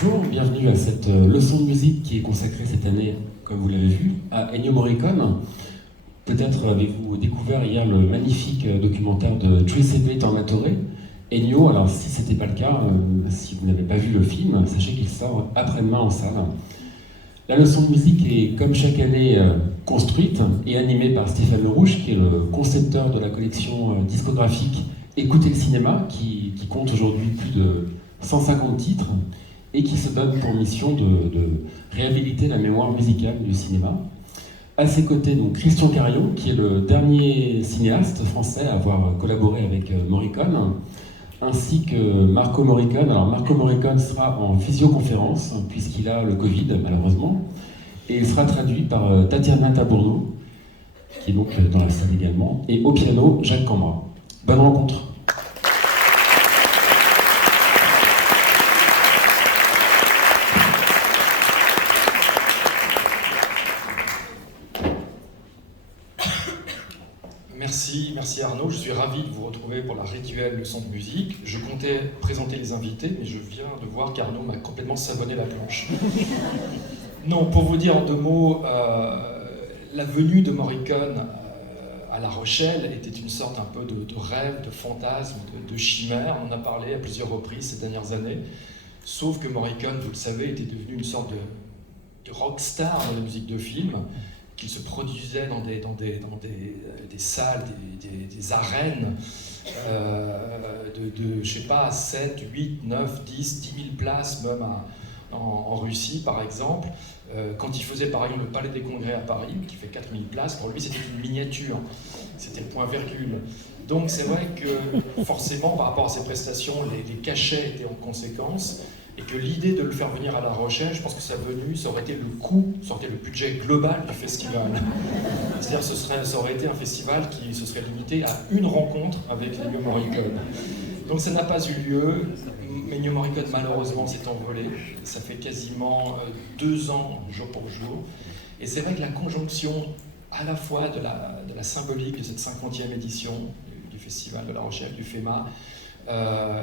Bonjour, bienvenue à cette leçon de musique qui est consacrée cette année, comme vous l'avez vu, à Ennio Morricone. Peut-être avez-vous découvert hier le magnifique documentaire de Giuseppe Tornatore. Ennio, alors si ce n'était pas le cas, si vous n'avez pas vu le film, sachez qu'il sort après-demain en salle. La leçon de musique est, comme chaque année, construite et animée par Stéphane Le Rouge, qui est le concepteur de la collection discographique Écoutez le cinéma, qui compte aujourd'hui plus de 150 titres et qui se donne pour mission de réhabiliter la mémoire musicale du cinéma. À ses côtés, donc, Christian Carion, qui est le dernier cinéaste français à avoir collaboré avec Morricone, ainsi que Marco Morricone. Alors Marco Morricone sera en visioconférence, puisqu'il a le Covid, malheureusement, et il sera traduit par Tatiana Tabourno, qui est donc dans la salle également, et au piano, Jacques Cambra. Bonne rencontre. Merci Arnaud, je suis ravi de vous retrouver pour la rituelle leçon de musique. Je comptais présenter les invités, mais je viens de voir qu'Arnaud m'a complètement savonné la planche. Non, pour vous dire en deux mots, la venue de Morricone à La Rochelle était une sorte un peu de rêve, de fantasme, de chimère. On en a parlé à plusieurs reprises ces dernières années. Sauf que Morricone, vous le savez, était devenu une sorte de rockstar dans la musique de film, qu'il se produisait dans des salles, des arènes de je sais pas, 7, 8, 9, 10 000 places, même en Russie par exemple. Quand il faisait par exemple le Palais des Congrès à Paris, qui fait 4000 places, pour lui c'était une miniature, c'était point-virgule. Donc c'est vrai que forcément par rapport à ses prestations, les cachets étaient en conséquence, et que l'idée de le faire venir à La Rochelle, je pense que sa venue, ça aurait été le coût, ça aurait été le budget global du festival. C'est-à-dire ça aurait été un festival qui se serait limité à une rencontre avec Ennio Morricone. Donc ça n'a pas eu lieu. Ennio Morricone malheureusement s'est envolé. Ça fait quasiment 2 ans, jour pour jour. Et c'est vrai que la conjonction à la fois de la symbolique de cette 50e édition du Festival de La Rochelle, du FEMA,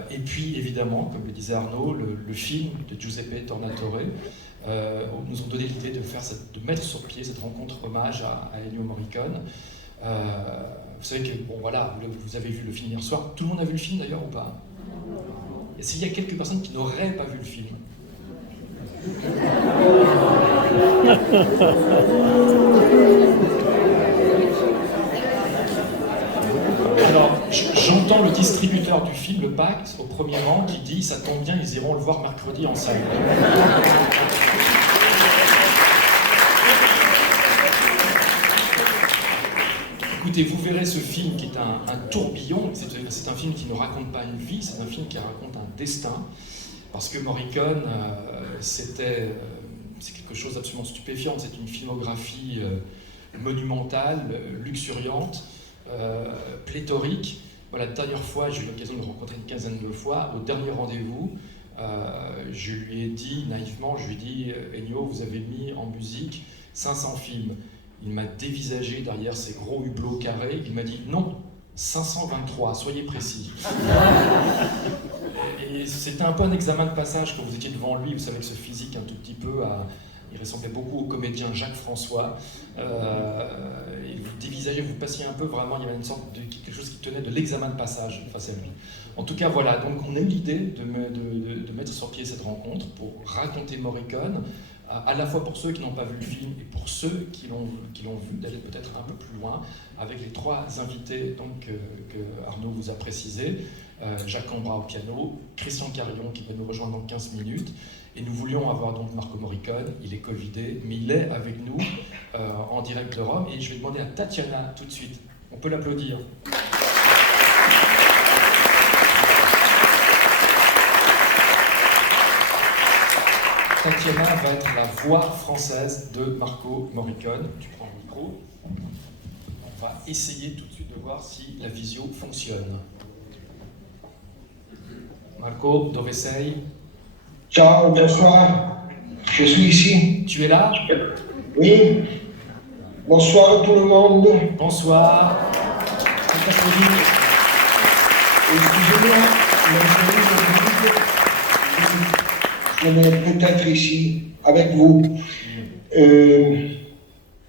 et puis évidemment, comme le disait Arnaud, le film de Giuseppe Tornatore nous ont donné l'idée de mettre sur pied cette rencontre hommage à Ennio Morricone. Vous savez que, bon voilà, vous avez vu le film hier soir. Tout le monde a vu le film d'ailleurs ou pas? Et s'il y a quelques personnes qui n'auraient pas vu le film? Alors, j'entends le distributeur du film, le Pacte, au premier rang, qui dit « ça tombe bien, ils iront le voir mercredi en salle ». Écoutez, vous verrez ce film qui est un tourbillon. C'est un film qui ne raconte pas une vie, c'est un film qui raconte un destin. Parce que Morricone, c'est quelque chose d'absolument stupéfiant. C'est une filmographie monumentale, luxuriante, pléthorique. Voilà, la dernière fois, j'ai eu l'occasion de le rencontrer une quinzaine de fois. Au dernier rendez-vous, je lui ai dit, naïvement, Ennio, vous avez mis en musique 500 films. Il m'a dévisagé derrière ces gros hublots carrés. Il m'a dit non, 523, soyez précis. Et c'était un peu un examen de passage quand vous étiez devant lui. Vous savez que ce physique un tout petit peu, il ressemblait beaucoup au comédien Jacques François. Il vous dévisageait, vous passiez un peu vraiment, il y avait une sorte de quelque chose qui tenait de l'examen de passage face à lui. En tout cas, voilà, donc on a eu l'idée de mettre sur pied cette rencontre pour raconter Morricone, à la fois pour ceux qui n'ont pas vu le film et pour ceux qui l'ont vu, d'aller peut-être un peu plus loin, avec les 3 invités donc, que Arnaud vous a précisés, Jacques Cambra au piano, Christian Carion qui va nous rejoindre dans 15 minutes, et nous voulions avoir donc Marco Morricone, il est covidé, mais il est avec nous en direct de Rome, et je vais demander à Tatiana tout de suite, on peut l'applaudir. Tatiana va être la voix française de Marco Morricone. Tu prends le micro. On va essayer tout de suite de voir si la visio fonctionne. Marco, dove sei? Ciao, bonsoir. Je suis ici. Tu es là? Oui. Bonsoir à tout le monde. Bonsoir. Excusez-moi, comme peut-être ici avec vous.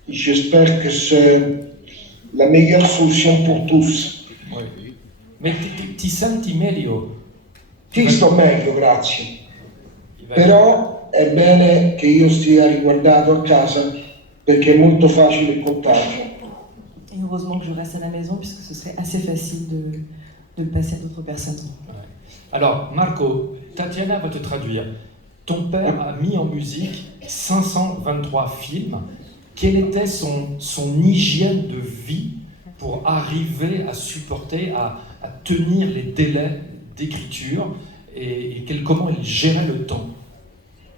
J'espère que c'est la meilleure solution pour tous. Oui. Mais ti senti meglio? Ti sto meglio, grazie. Il va Però è bene che io stia riguardato a casa perché è molto facile il contagio. Et heureusement que je reste à la maison puisque ce serait assez facile de le passer à d'autres personnes. Ouais. Alors, Marco, Tatiana va te traduire. Ton père a mis en musique 523 films. Quelle était son hygiène de vie pour arriver à supporter, à tenir les délais d'écriture et comment il gérait le temps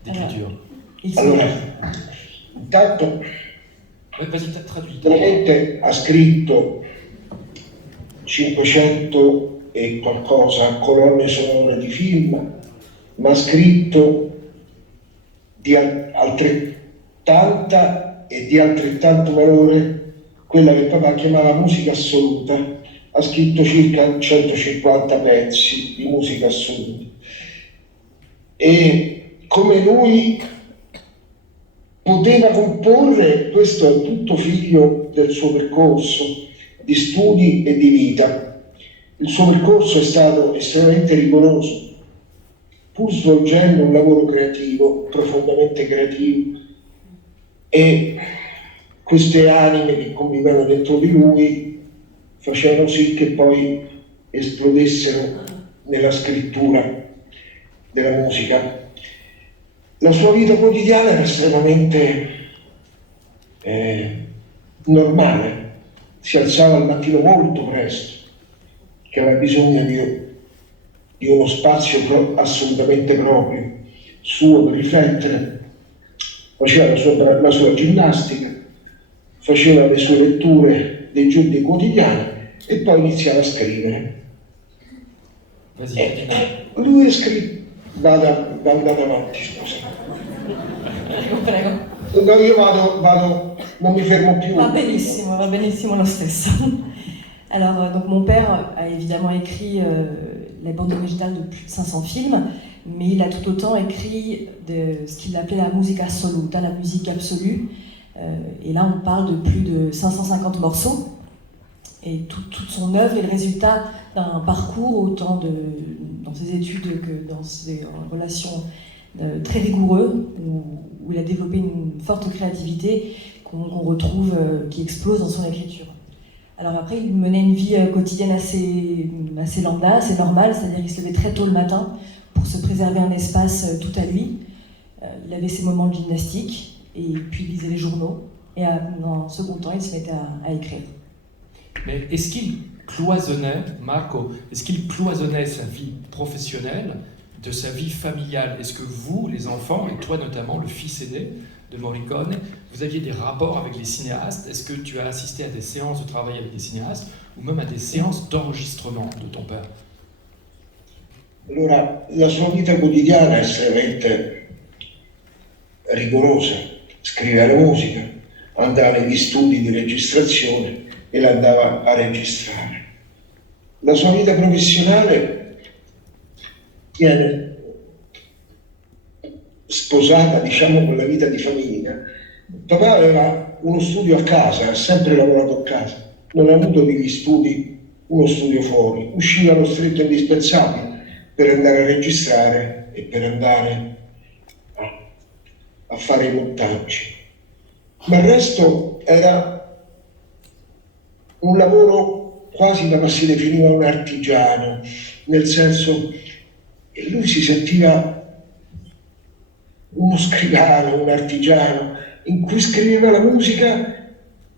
d'écriture? Allora, intanto Ouais, vas-y, traduis. veramente ha scritto 500 e qualcosa colonne sonore di film, ma ha scritto di altrettanta e di altrettanto valore quella che papà chiamava musica assoluta. Ha scritto circa 150 pezzi di musica assoluta. E come lui poteva comporre, questo è tutto figlio del suo percorso di studi e di vita. Il suo percorso è stato estremamente rigoroso, pur svolgendo un lavoro creativo, profondamente creativo, e queste anime che convivevano dentro di lui facevano sì che poi esplodessero nella scrittura della musica. La sua vita quotidiana era estremamente normale, si alzava al mattino molto presto, che aveva bisogno di uno spazio assolutamente proprio, suo per riflettere, faceva la sua ginnastica, faceva le sue letture dei giorni quotidiani e poi iniziava a scrivere. Lui ha scritto. Vado avanti, scusa. Prego. No, io vado, non mi fermo più. Va benissimo lo stesso. Alors, donc mon père a évidemment écrit la bande originale de plus de 500 films, mais il a tout autant écrit de ce qu'il appelait la musica assoluta, la musique absolue. Et là, on parle de plus de 550 morceaux. Et toute son œuvre est le résultat d'un parcours autant dans ses études que dans ses relations très rigoureux, où il a développé une forte créativité qu'on retrouve, qui explose dans son écriture. Alors après, il menait une vie quotidienne assez lambda, assez normale, c'est-à-dire qu'il se levait très tôt le matin pour se préserver un espace tout à lui. Il avait ses moments de gymnastique, et puis il lisait les journaux, et en second temps, il se mettait à écrire. Mais est-ce qu'il cloisonnait, Marco, est-ce qu'il cloisonnait sa vie professionnelle de sa vie familiale? Est-ce que vous, les enfants, et toi notamment, le fils aîné de Morricone, vous aviez des rapports avec les cinéastes? Est-ce que tu as assisté à des séances de travail avec des cinéastes ou même à des séances d'enregistrement de ton père? Allora, la sua vita quotidiana è estremamente rigorosa. Scriveva la musica, andava negli studi di registrazione e l'andava a registrare. La sua vita professionale viene sposata, diciamo, con la vita di famiglia. Papà aveva uno studio a casa, ha sempre lavorato a casa, non ha avuto degli studi, uno studio fuori, usciva lo stretto indispensabile per andare a registrare e per andare a fare i montaggi. Ma il resto era un lavoro quasi da si definiva un artigiano, nel senso che lui si sentiva uno scrivano, un artigiano, in cui scriveva la musica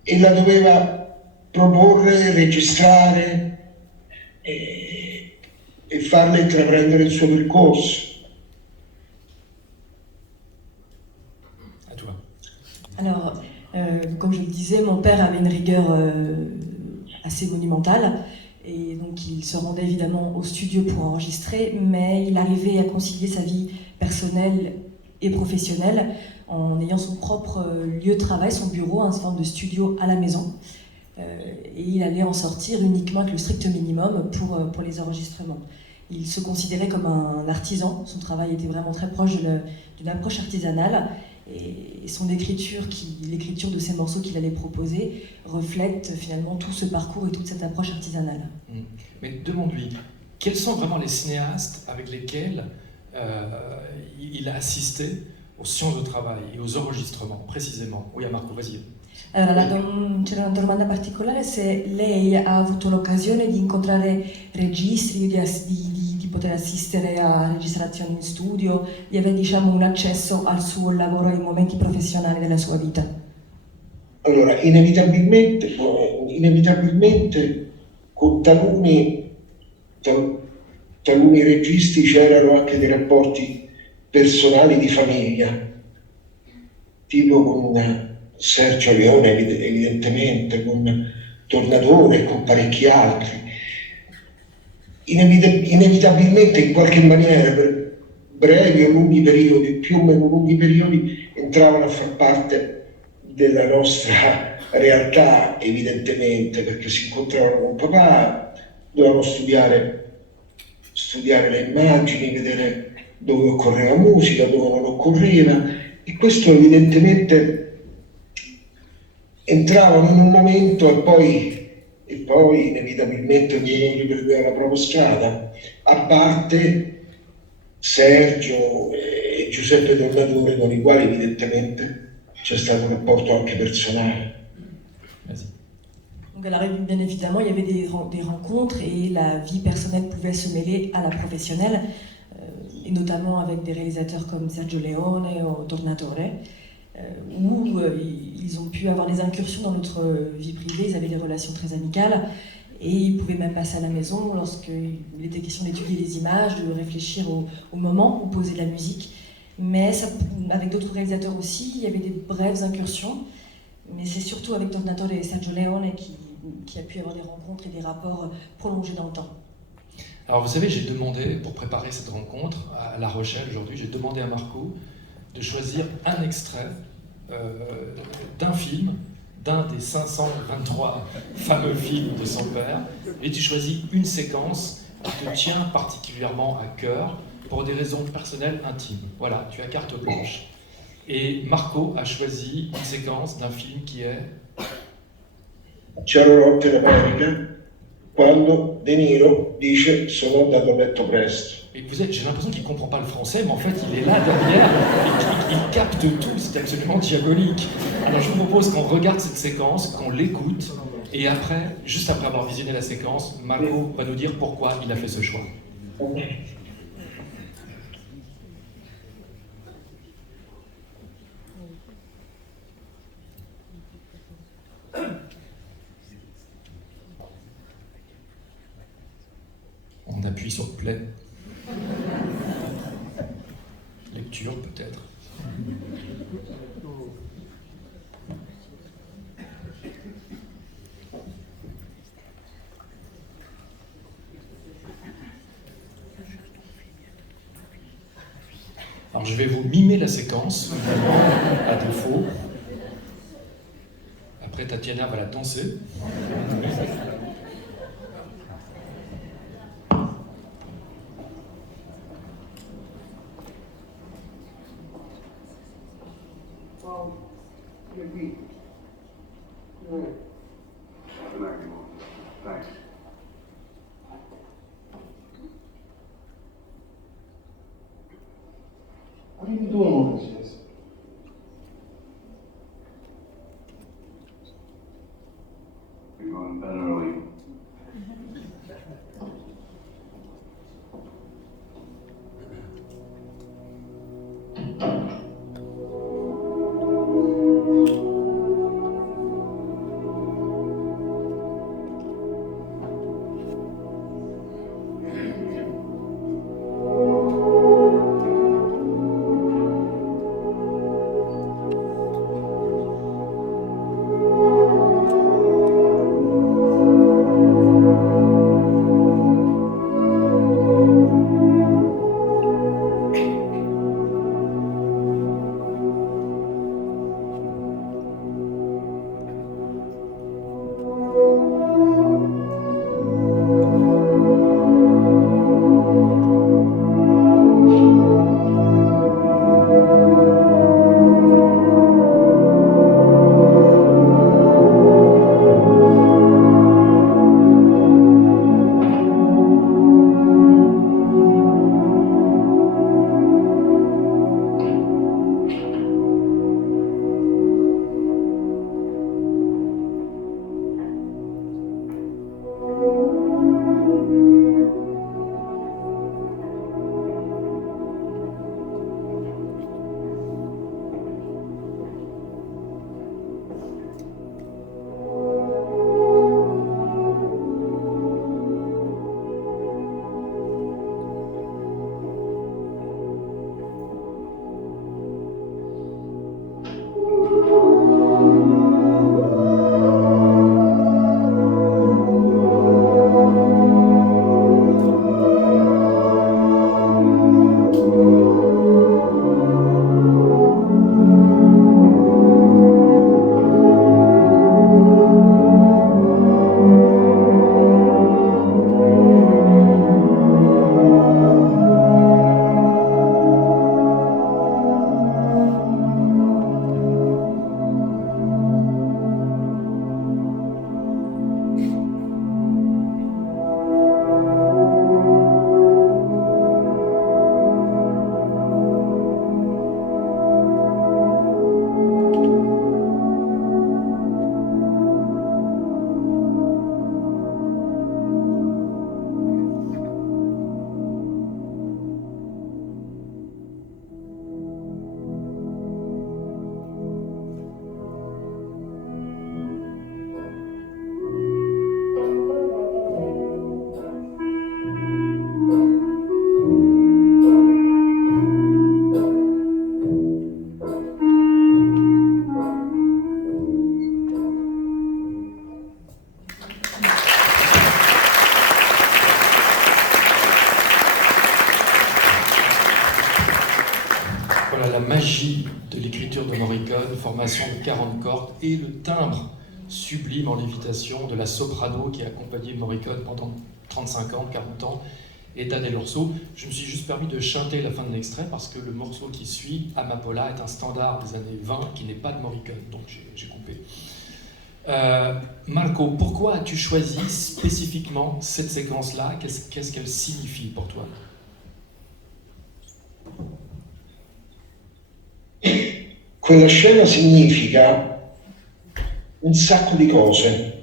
e la doveva proporre, registrare e farle intraprendere il suo percorso. À toi. Alors, comme je le disais, mon père avait une rigueur assez monumentale, et donc il se rendait évidemment au studio pour enregistrer, mais il arrivait à concilier sa vie personnelle et professionnelle en ayant son propre lieu de travail, son bureau, une forme de studio à la maison, et il allait en sortir uniquement avec le strict minimum pour les enregistrements. Il se considérait comme un artisan, son travail était vraiment très proche d'une approche artisanale, et son écriture, l'écriture de ces morceaux qu'il allait proposer, reflète finalement tout ce parcours et toute cette approche artisanale. Mais demande-lui, quels sont vraiment les cinéastes avec lesquels il a assisté aux sciences de travail et aux enregistrements, précisément? Oui, Marco, vas-y. Allora, c'era una domanda particolare, se lei ha avuto l'occasione di incontrare registri, di poter assistere a registrazioni in studio, di avere diciamo un accesso al suo lavoro ai momenti professionali della sua vita. Allora, inevitabilmente con taluni registi c'erano anche dei rapporti personali di famiglia, tipo con Sergio Leone evidentemente, con Tornatore e con parecchi altri. Inevitabilmente in qualche maniera per brevi o lunghi periodi, più o meno lunghi periodi, entravano a far parte della nostra realtà evidentemente, perché si incontravano con papà, dovevano studiare le immagini, vedere dove occorreva musica, dove non occorreva, e questo evidentemente entravano in un momento e poi inevitabilmente ognuno riprendeva la propria strada, a parte Sergio e Giuseppe Tornatore, con i quali evidentemente c'è stato un rapporto anche personale. Donc alors, bien évidemment, il y avait des rencontres et la vie personnelle pouvait se mêler à la professionnelle, et notamment avec des réalisateurs comme Sergio Leone ou Tornatore, où ils ont pu avoir des incursions dans notre vie privée, ils avaient des relations très amicales, et ils pouvaient même passer à la maison lorsqu'il était question d'étudier les images, de réfléchir au moment où poser de la musique. Mais ça, avec d'autres réalisateurs aussi, il y avait des brèves incursions, mais c'est surtout avec Tornatore et Sergio Leone qui a pu avoir des rencontres et des rapports prolongés dans le temps. Alors vous savez, j'ai demandé, pour préparer cette rencontre à La Rochelle aujourd'hui, j'ai demandé à Marco de choisir un extrait d'un film, d'un des 523 fameux films de son père, et tu choisis une séquence qui te tient particulièrement à cœur pour des raisons personnelles intimes. Voilà, tu as carte blanche. Et Marco a choisi une séquence d'un film qui est C'era una notte in America quando De Niro dice sono andato a letto presto. Et j'ai l'impression qu'il ne comprend pas le français, mais en fait il est là derrière et il capte tout, c'est absolument diabolique. Alors je vous propose qu'on regarde cette séquence, qu'on l'écoute, et après, juste après avoir visionné la séquence, Marco va nous dire pourquoi il a fait ce choix. On appuie sur play. Lecture peut-être. Alors je vais vous mimer la séquence, à défaut. Après Tatiana va la danser. Thanks. What are you doing all this, Jess? You're going to bed early. magie de l'écriture de Morricone, formation de 40 cordes et le timbre sublime en lévitation de la soprano qui a accompagné Morricone pendant 35 ans, 40 ans, et Daniel Orso. Je me suis juste permis de chanter la fin de l'extrait parce que le morceau qui suit, Amapola, est un standard des années 20 qui n'est pas de Morricone, donc j'ai coupé. Marco, pourquoi as-tu choisi spécifiquement cette séquence-là? Qu'est-ce qu'elle signifie pour toi? Quella scena significa un sacco di cose.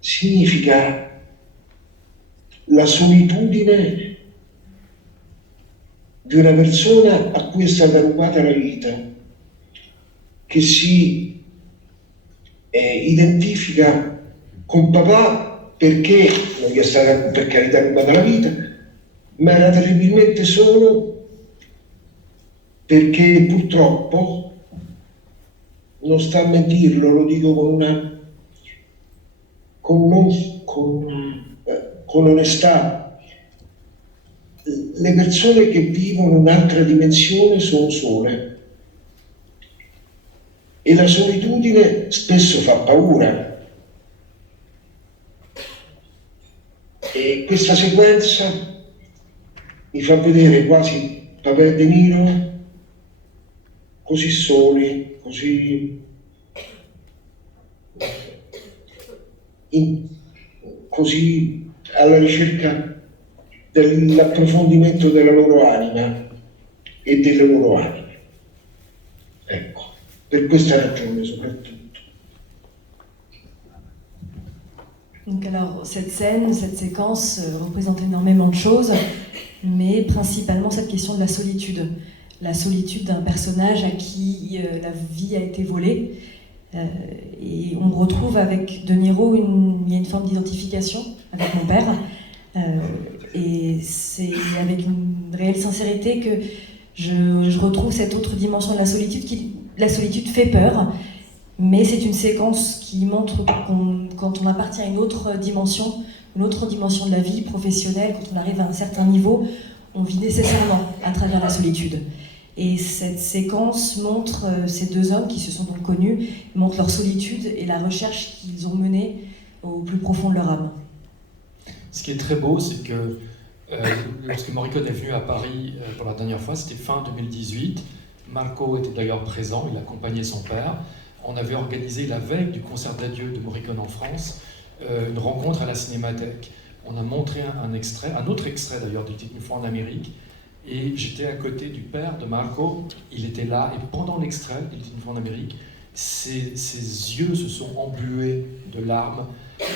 Significa la solitudine di una persona a cui è stata rubata la vita, che si identifica con papà perché non gli è stata per carità rubata la vita, ma era terribilmente solo perché purtroppo, non sta a mentirlo, lo dico con onestà, le persone che vivono un'altra dimensione sono sole e la solitudine spesso fa paura. E questa sequenza mi fa vedere quasi Papà e De Niro così soli, così alla ricerca dell'approfondimento della loro anima e delle loro anime. Ecco, per questa ragione soprattutto. Donc alors, cette scène, cette séquence représente énormément de choses, mais principalement cette question de la solitude. La solitude d'un personnage à qui la vie a été volée. Et on retrouve avec De Niro, il y a une forme d'identification avec mon père. Et c'est avec une réelle sincérité que je retrouve cette autre dimension de la solitude. La solitude fait peur, mais c'est une séquence qui montre quand on appartient à une autre dimension de la vie professionnelle, quand on arrive à un certain niveau, on vit nécessairement à travers la solitude. Et cette séquence montre ces deux hommes qui se sont donc connus, montre leur solitude et la recherche qu'ils ont menée au plus profond de leur âme. Ce qui est très beau, c'est que lorsque Morricone est venu à Paris pour la dernière fois, c'était fin 2018. Marco était d'ailleurs présent, il accompagnait son père. On avait organisé la veille du concert d'adieu de Morricone en France, une rencontre à la Cinémathèque. On a montré un autre extrait d'ailleurs d'Il était une fois en Amérique, et j'étais à côté du père de Marco, il était là, et pendant l'extrait d'Il était une fois en Amérique, ses yeux se sont embués de larmes.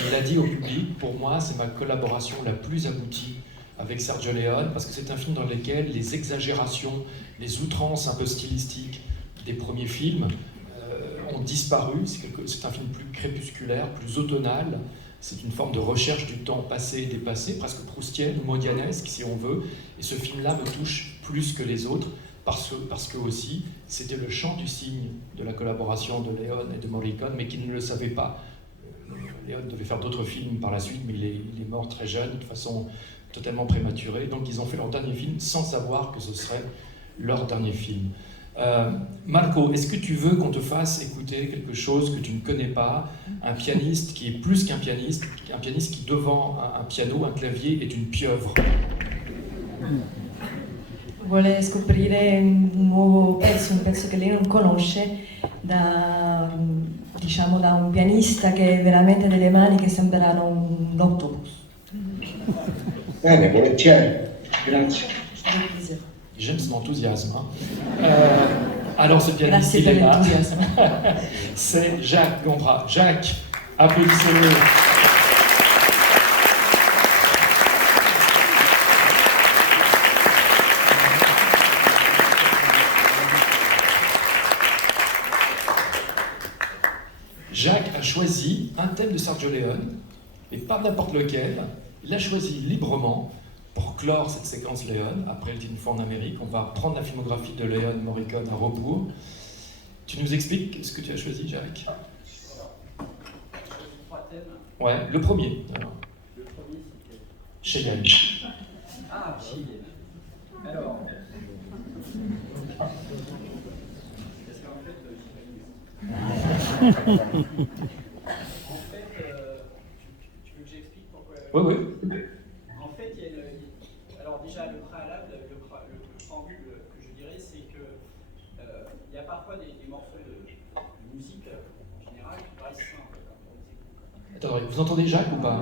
Il a dit au public, pour moi c'est ma collaboration la plus aboutie avec Sergio Leone, parce que c'est un film dans lequel les exagérations, les outrances un peu stylistiques des premiers films ont disparu. C'est un film plus crépusculaire, plus automnal. C'est une forme de recherche du temps passé et dépassé, presque proustienne ou modianesque si on veut. Et ce film-là me touche plus que les autres, parce que aussi, c'était le chant du cygne de la collaboration de Leone et de Morricone, mais qui ne le savaient pas. Leone devait faire d'autres films par la suite, mais il est mort très jeune, de façon totalement prématurée. Donc ils ont fait leur dernier film sans savoir que ce serait leur dernier film. Marco, est-ce que tu veux qu'on te fasse écouter quelque chose que tu ne connais pas, un pianiste qui est plus qu'un pianiste qui devant un piano, un clavier, est une pieuvre? Vuole scoprire un nuovo pezzo, un pezzo che lei non conosce, diciamo da un pianista che è veramente delle mani che sembrano un octopus. Bene, volentieri, grazie. J'aime son enthousiasme. Alors ce pianiste, Grazie il per est là. l'enthousiasme. C'est Jacques Gombra. Jacques, applaudissez-le. Jacques a choisi un thème de Sergio Leone, et pas n'importe lequel. Il l'a choisi librement pour clore cette séquence Leone. Après, il était une fois en Amérique. On va prendre la filmographie de Leone, Morricone à rebours. Tu nous expliques ce que tu as choisi, Jacques? Trois thèmes. Ouais, le premier. Alors. Le premier, c'était Cheyenne. Ah, Cheyenne. Alors, Tu veux que j'explique pourquoi? Oui, oui. En fait, alors déjà, le préalable, le préambule que je dirais, c'est que il y a parfois des morceaux de musique, en général, qui paraissent simples quand on les écoute. Attendez, vous entendez Jacques ou pas?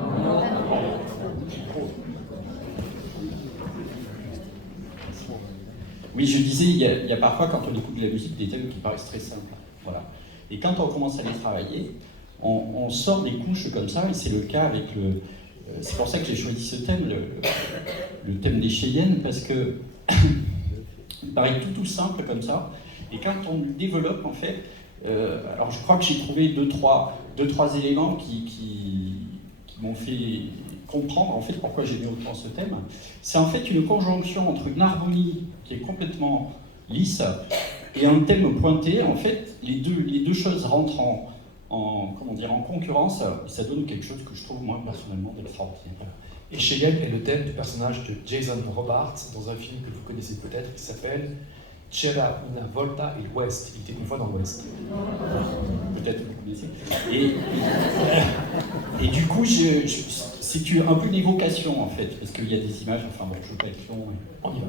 Oui, je disais, il y a parfois, quand on écoute de la musique, des thèmes qui paraissent très simples. Voilà. Et quand on commence à les travailler, on sort des couches comme ça, et c'est le cas avec le... c'est pour ça que j'ai choisi ce thème, le thème des Cheyennes, parce que il paraît tout simple comme ça, et quand on le développe, en fait, alors je crois que j'ai trouvé deux, trois éléments qui m'ont fait comprendre en fait pourquoi j'ai mis autant ce thème. C'est en fait une conjonction entre une harmonie qui est complètement lisse et un thème pointé. En fait, les deux choses rentrent en concurrence, et ça donne quelque chose que je trouve moi personnellement d'extraordinaire. Et Cheyenne est le thème du personnage de Jason Robards dans un film que vous connaissez peut-être qui s'appelle C'era una volta il West. Il était une fois dans l'Ouest. Peut-être que vous connaissez. Et du coup, c'est un peu une évocation en fait, parce qu'il y a des images, enfin bon, je ne veux pas être long. On y va.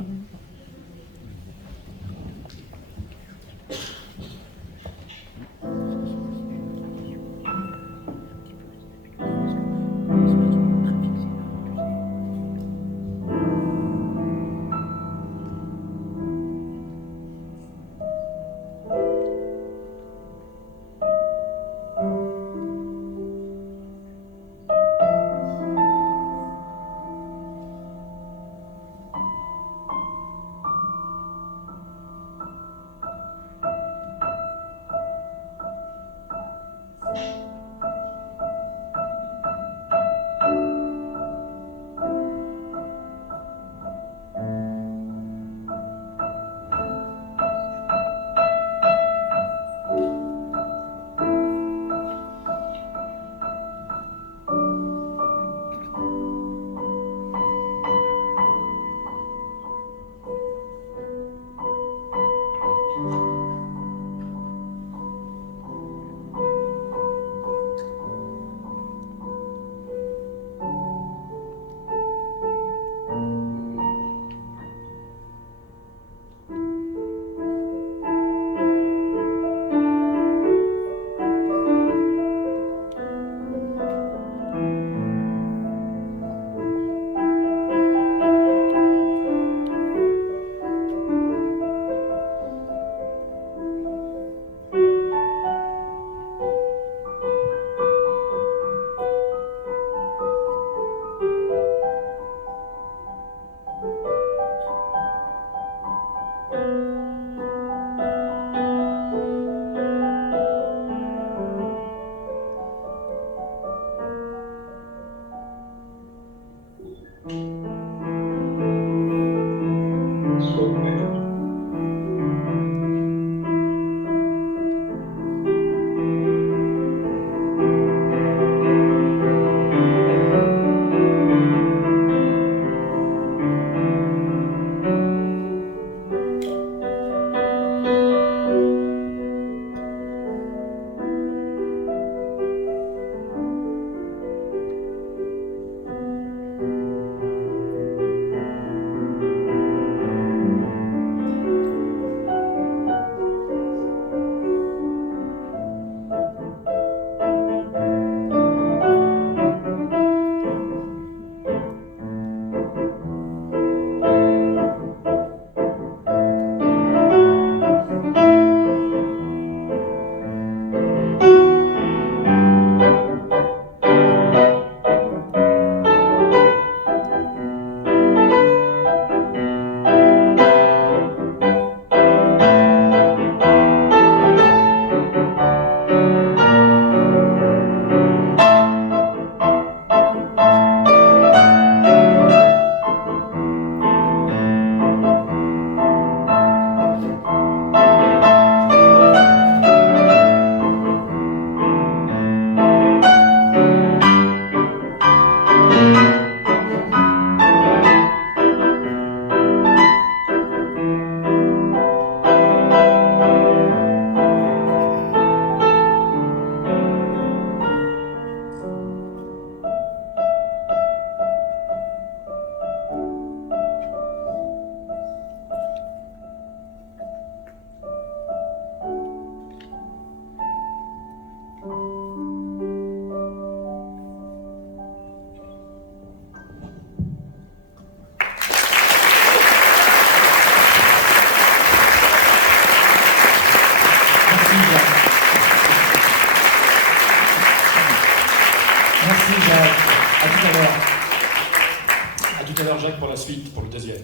pour la suite, pour le deuxième.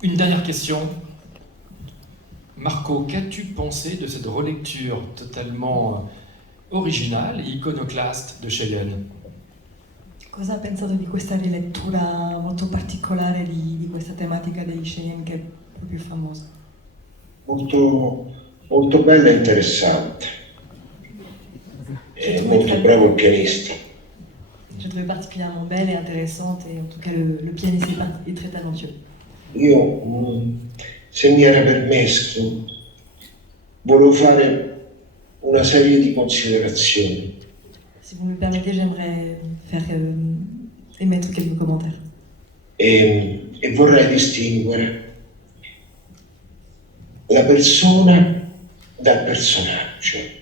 Une dernière question. Marco, qu'as-tu pensé de cette relecture totalement originale e iconoclaste de Cheyenne? Cosa ha pensato di questa rilettura molto particolare di questa tematica dei Cheyenne che è più famosa? Molto, molto bella e interessante. È molto bravo il pianista. Je l'ai trouvée particulièrement belle et intéressante, et en tout cas le pianiste est très talentueux. Io, se mi era permesso, volevo fare una serie di considerazioni. Si vous me le permettez, j'aimerais faire émettre quelques commentaires. E vorrei distinguere la persona dal personaggio.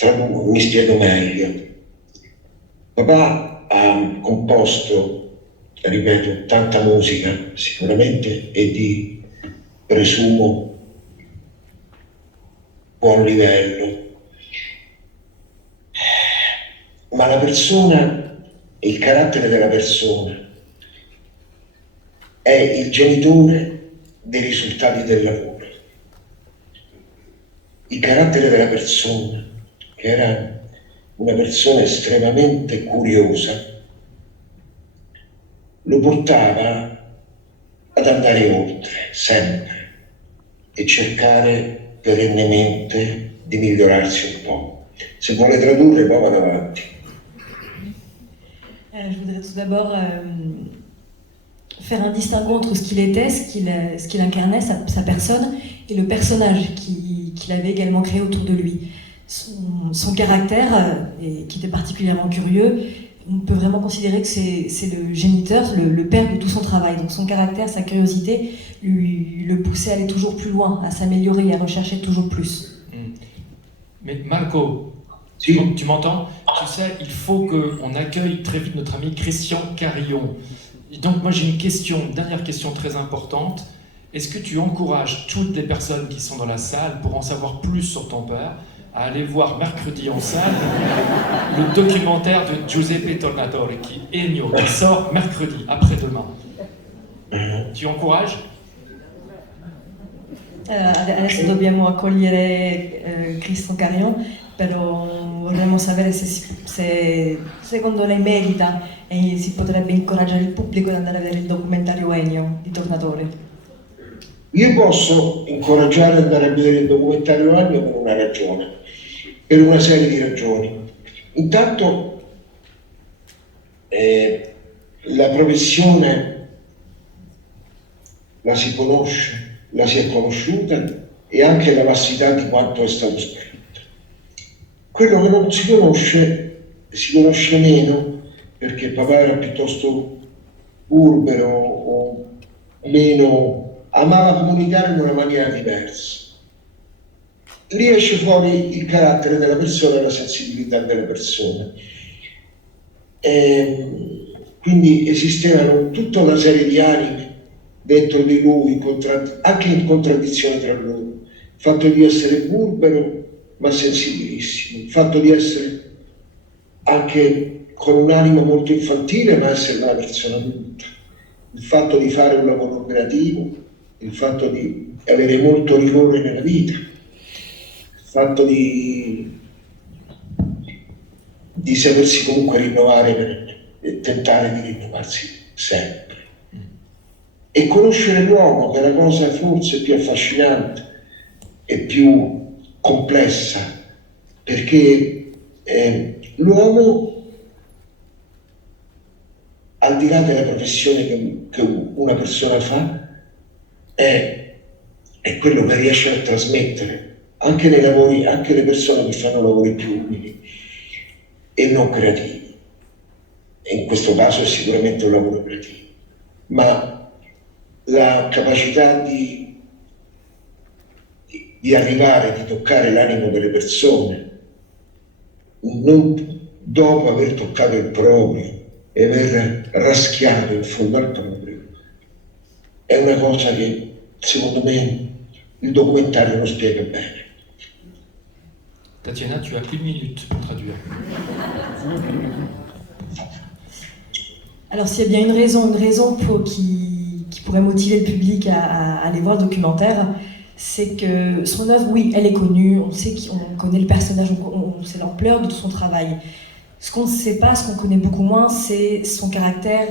Mi spiego meglio. Papà ha composto, ripeto, tanta musica sicuramente e di, presumo, buon livello. Ma la persona, il carattere della persona, è il genitore dei risultati del lavoro. Il carattere della persona, che era una persona estremamente curiosa, lo portava ad andare oltre, sempre, e cercare perennemente di migliorarsi un po'. Se vuole tradurre, poi vado avanti. Je voudrais tout d'abord faire un distinguo entre ce qu'il était, ce qu'il incarnait, sa personne, et le personnage qu'il avait également créé autour de lui. Son caractère, qui était particulièrement curieux, on peut vraiment considérer que c'est le géniteur, le père de tout son travail. Donc son caractère, sa curiosité, le poussait à aller toujours plus loin, à s'améliorer et à rechercher toujours plus. Mais Marco, Sì. tu m'entends? Tu sais, il faut qu'on accueille très vite notre ami Christian Carillon. Et donc moi j'ai une dernière question très importante. Est-ce que tu encourages toutes les personnes qui sont dans la salle, pour en savoir plus sur ton père, à aller voir mercredi en salle le documentaire de Giuseppe Tornatore, qui sort mercredi, après-demain? Tu encourages? Adesso dobbiamo accogliere Cristian Carillon, però vorremmo sapere se secondo lei merita e si potrebbe incoraggiare il pubblico ad andare a vedere il documentario Ennio di Tornatore. Io posso incoraggiare ad andare a vedere il documentario Ennio per una ragione, per una serie di ragioni. Intanto la professione la si conosce, la si è conosciuta, e anche la vastità di quanto è stato scritto. Quello che non si conosce meno, perché papà era piuttosto burbero o meno, amava comunicare in una maniera diversa. Lì esce fuori il carattere della persona e la sensibilità delle persone. Quindi esistevano tutta una serie di anime dentro di lui, anche in contraddizione tra loro. Il fatto di essere burbero ma sensibilissimo, il fatto di essere anche con un'anima molto infantile ma essere una persona adulta, il fatto di fare un lavoro creativo, il fatto di avere molto rigore nella vita, il fatto di sapersi comunque rinnovare e tentare di rinnovarsi sempre. E conoscere l'uomo, che è la cosa forse più affascinante e più complessa, perché l'uomo, al di là della professione che una persona fa, è quello che riesce a trasmettere anche nei lavori, anche le persone che fanno lavori più umili e non creativi. E in questo caso è sicuramente un lavoro creativo, ma la capacità di arrivare, di toccare l'animo delle persone, non dopo aver toccato il proprio e aver raschiato in fondo al proprio, è una cosa che secondo me il documentario lo spiega bene. Tatiana, tu as 1 minute pour traduire. Alors s'il y a bien une raison qui pourrait motiver le public à aller voir le documentaire, c'est que son œuvre, oui, elle est connue, on connaît le personnage, on sait l'ampleur de son travail. Ce qu'on ne sait pas, ce qu'on connaît beaucoup moins, c'est son caractère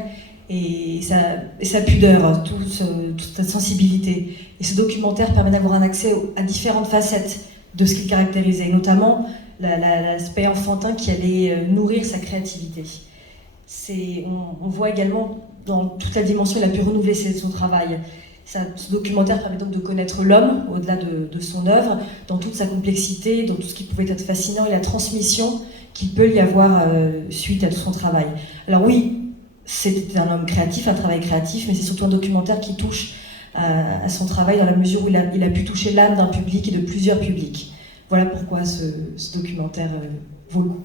et sa pudeur, toute sa sensibilité. Et ce documentaire permet d'avoir un accès à différentes facettes de ce qu'il caractérisait, notamment l'aspect enfantin qui allait nourrir sa créativité. On voit également dans toute la dimension, il a pu renouveler son travail. Ce documentaire permet donc de connaître l'homme au-delà de son œuvre, dans toute sa complexité, dans tout ce qui pouvait être fascinant et la transmission qu'il peut y avoir suite à tout son travail. Alors oui, c'était un homme créatif, un travail créatif, mais c'est surtout un documentaire qui touche à son travail dans la mesure où il a pu toucher l'âme d'un public et de plusieurs publics. Voilà pourquoi ce documentaire vaut le coup.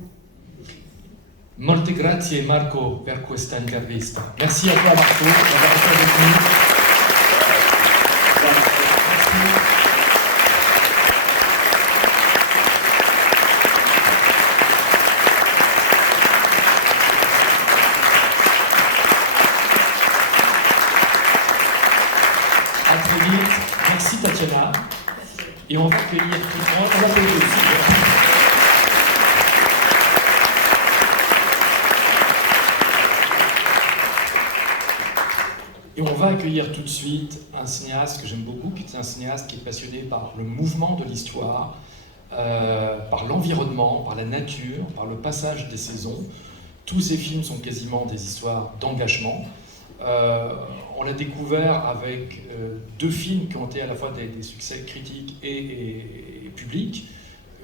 Molte grazie Marco per questa intervista. Merci à toi Marco d'avoir été avec nous. À très vite. Merci Tatiana. Et on va accueillir tout le monde. On va accueillir aussi. Et on va accueillir tout de suite un cinéaste que j'aime beaucoup, qui est un cinéaste qui est passionné par le mouvement de l'histoire, par l'environnement, par la nature, par le passage des saisons. Tous ces films sont quasiment des histoires d'engagement. On l'a découvert avec deux films qui ont été à la fois des succès critiques et publics.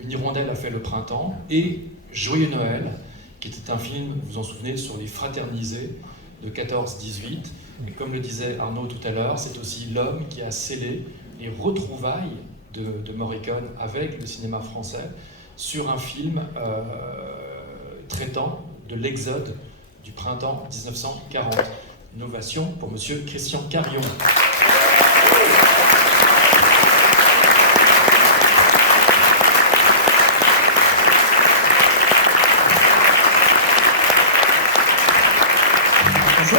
Une hirondelle a fait le printemps et Joyeux Noël, qui était un film, vous vous en souvenez, sur les fraternisés de 14-18. Et comme le disait Arnaud tout à l'heure, c'est aussi l'homme qui a scellé les retrouvailles de Morricone avec le cinéma français sur un film traitant de l'exode du printemps 1940. Une ovation pour Monsieur Christian Carion. Bonjour.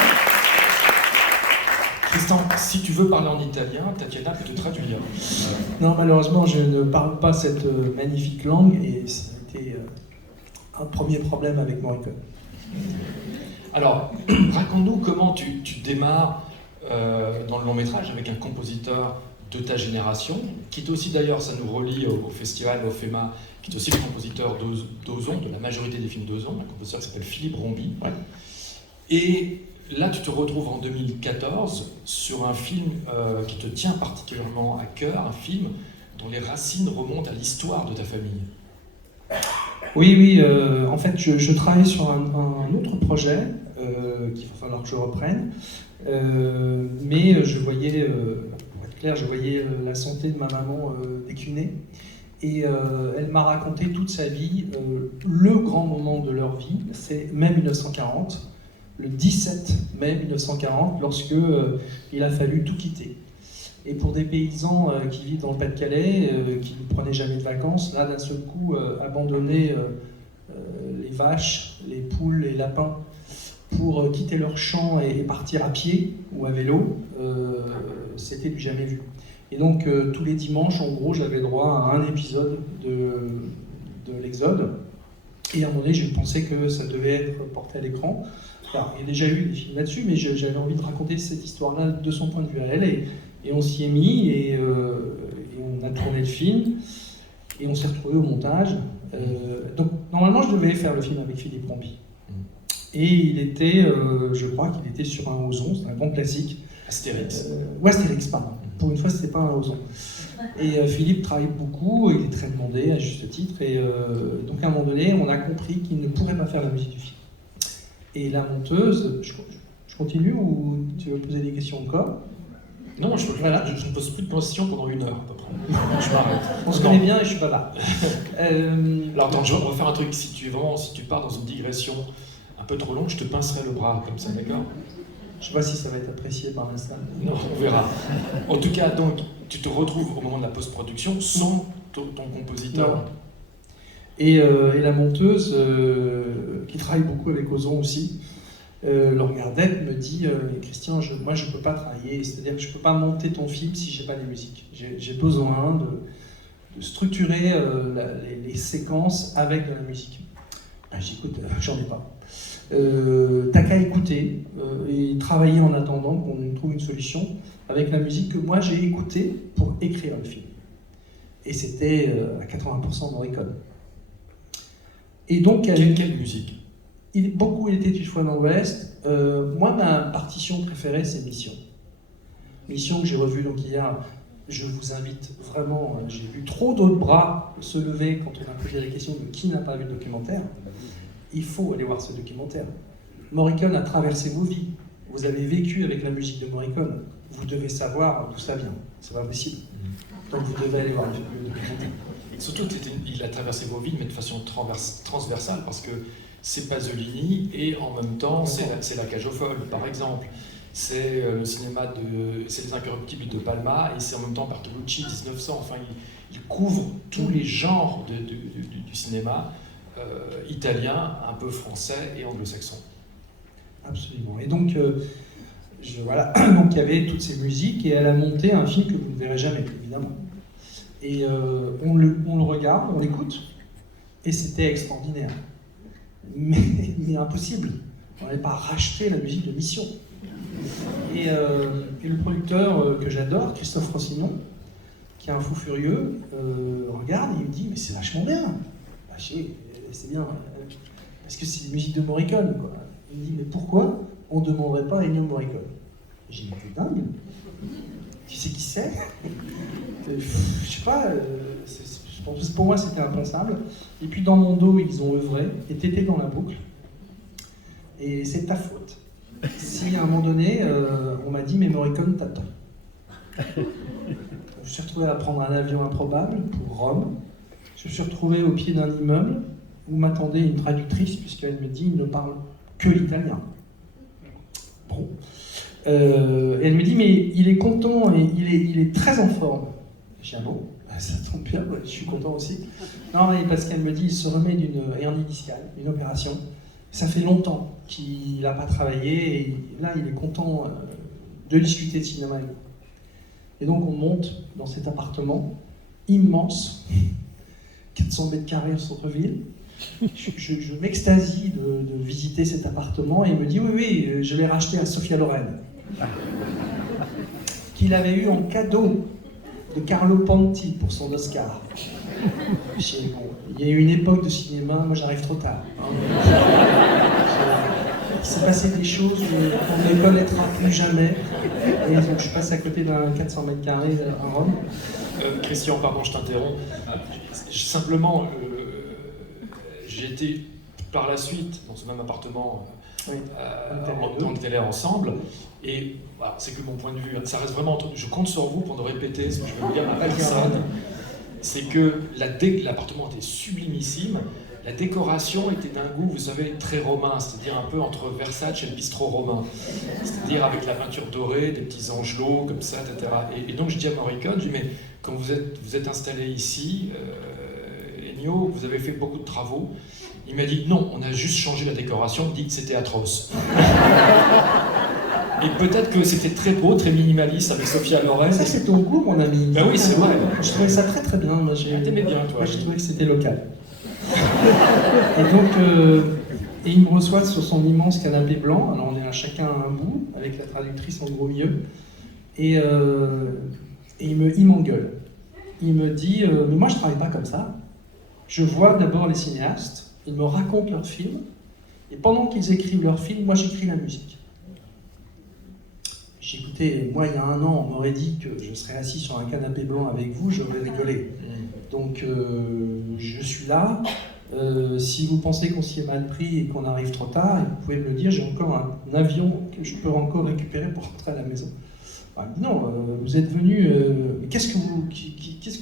Tristan, si tu veux parler en italien, Tatiana peut te traduire. Non, malheureusement, je ne parle pas cette magnifique langue et c'était un premier problème avec Morricone. Alors, raconte-nous comment tu démarres dans le long métrage avec un compositeur de ta génération, qui est aussi d'ailleurs, ça nous relie au festival, au FEMA, qui est aussi le compositeur d'Ozon, de la majorité des films d'Ozon, un compositeur qui s'appelle Philippe Rombi. Ouais. Et là, tu te retrouves en 2014 sur un film qui te tient particulièrement à cœur, un film dont les racines remontent à l'histoire de ta famille. Oui, en fait, je travaille sur un autre projet qu'il va falloir que je reprenne, mais je voyais, pour être clair, je voyais la santé de ma maman décliner, et elle m'a raconté toute sa vie. Le grand moment de leur vie, c'est mai 1940, le 17 mai 1940, lorsque il a fallu tout quitter. Et pour des paysans qui vivent dans le Pas-de-Calais, qui ne prenaient jamais de vacances, là d'un seul coup, abandonner les vaches, les poules, les lapins pour quitter leur champ et partir à pied ou à vélo, c'était du jamais vu. Et donc tous les dimanches, en gros, j'avais droit à un épisode de l'Exode. Et à un moment donné, j'ai pensé que ça devait être porté à l'écran. Alors, il y a déjà eu des films là-dessus, mais j'avais envie de raconter cette histoire-là de son point de vue à elle. Et on s'y est mis, et on a tourné le film, et on s'est retrouvés au montage. Donc, normalement, je devais faire le film avec Philippe Rombi. Et il était, je crois qu'il était sur un Ozon, c'est un grand classique. Astérix. Ouais, Astérix, pardon. Pour une fois, c'était pas un Ozon. Et Philippe travaille beaucoup, il est très demandé, à juste titre. Et donc, à un moment donné, on a compris qu'il ne pourrait pas faire la musique du film. Et la monteuse, je continue ou tu veux poser des questions encore ? Non, je ne pose plus de questions pendant 1 heure à peu près. Je m'arrête. On se connaît bien et je suis pas là. Alors attends, on va faire un truc. Si tu pars dans une digression un peu trop longue, je te pincerai le bras comme ça, d'accord ? Je sais pas si ça va être apprécié par la salle. Non, on verra. En tout cas, donc, tu te retrouves au moment de la post-production sans ton compositeur. Non. Et la monteuse, qui travaille beaucoup avec Ozon aussi, Laure Gardette me dit Christian, moi je ne peux pas travailler, c'est-à-dire que je ne peux pas monter ton film si je n'ai pas les musiques. J'ai besoin de structurer les séquences avec de la musique. Ben, j'écoute, j'en ai pas. T'as qu'à écouter et travailler en attendant qu'on trouve une solution avec la musique que moi j'ai écoutée pour écrire le film. Et c'était à 80% Morricone. Et donc, Quelle musique? Beaucoup il était une fois dans l'Ouest. Moi, ma partition préférée, c'est Mission. Mission que j'ai revue donc hier. Je vous invite vraiment, j'ai vu trop d'autres bras se lever quand on a posé la question de qui n'a pas vu le documentaire. Il faut aller voir ce documentaire. Morricone a traversé vos vies. Vous avez vécu avec la musique de Morricone. Vous devez savoir d'où ça vient. C'est pas possible. Donc vous devez aller voir le documentaire. Surtout qu'il a traversé vos vies, mais de façon transversale, parce que c'est Pasolini et en même temps c'est La Cage aux Folles, par exemple. C'est le cinéma c'est Les Incorruptibles de Palma et c'est en même temps Bertolucci, 1900. Enfin, il couvre tous les genres du cinéma italien, un peu français et anglo-saxon. Absolument. Et donc, voilà. Donc il y avait toutes ces musiques et elle a monté un film que vous ne verrez jamais, évidemment. Et on le regarde, on l'écoute, et c'était extraordinaire. Mais impossible. On n'avait pas racheté la musique de Mission. Et le producteur que j'adore, Christophe Rossignol, qui est un fou furieux, regarde et il me dit « Mais c'est vachement bien !» Bah, c'est bien, parce que c'est une musique de Morricone, quoi. Il me dit « Mais pourquoi on ne demanderait pas à Ennio Morricone ?» J'ai dit « Mais t'es dingue. Tu sais qui c'est ?» Je sais pas, pour moi c'était impensable. Et puis dans mon dos, ils ont œuvré, et t'étais dans la boucle. Et c'est ta faute. Si à un moment donné, on m'a dit, mais Morricone t'attend. Je me suis retrouvé à prendre un avion improbable pour Rome. Je me suis retrouvé au pied d'un immeuble où m'attendait une traductrice, puisqu'elle me dit, il ne parle que l'italien. Bon. Et elle me dit, mais il est content et il est très en forme. J'ai dit, ah bon, ça tombe bien, ouais, je suis content aussi. Non, mais parce qu'elle me dit, il se remet d'une hernie discale, une opération. Ça fait longtemps qu'il n'a pas travaillé et là, il est content de discuter de cinéma avec nous. Et donc, on monte dans cet appartement immense, 400 mètres carrés au centre-ville. Je m'extasie de visiter cet appartement et il me dit, oui, je l'ai racheté à Sophia Loren, qu'il avait eu en cadeau de Carlo Ponti pour son Oscar. Il y a eu une époque de cinéma, moi j'arrive trop tard. Il s'est passé des choses qu'on ne connaîtra plus jamais. Et donc je passe à côté d'un 400 mètres carrés à Rome. Christian, pardon, je t'interromps. Simplement, j'ai été par la suite dans ce même appartement, on était là ensemble. Et voilà, c'est que mon point de vue, ça reste vraiment. Je compte sur vous pour nous répéter ce que je veux dire à personne. C'est que l'appartement était sublimissime. La décoration était d'un goût, vous savez, très romain, c'est-à-dire un peu entre Versace et le bistrot romain. C'est-à-dire avec la peinture dorée, des petits angelots comme ça, etc. Et donc je dis à Morricone, je dis, mais quand vous êtes installé ici, Ennio, vous avez fait beaucoup de travaux. Il m'a dit, non, on a juste changé la décoration, il dit que c'était atroce. Et peut-être que c'était très beau, très minimaliste avec Sophia Loren. Ça, c'est ton goût, mon ami. Ben oui, c'est vrai. Je trouvais ça très très bien. Moi, t'aimais bien, toi. Moi, je trouvais que c'était local. Et donc, il me reçoit sur son immense canapé blanc. Alors, on est chacun à un bout, avec la traductrice en gros milieu. Et il m'engueule. Il me dit, mais moi, je travaille pas comme ça. Je vois d'abord les cinéastes, ils me racontent leurs films, et pendant qu'ils écrivent leurs films, moi, j'écris la musique. J'ai écouté, moi il y a un an, on m'aurait dit que je serais assis sur un canapé blanc avec vous, j'aurais rigolé. Donc je suis là. Si vous pensez qu'on s'y est mal pris et qu'on arrive trop tard, vous pouvez me le dire, j'ai encore un avion que je peux encore récupérer pour rentrer à la maison. Alors, non, vous êtes venu. Qu'est-ce que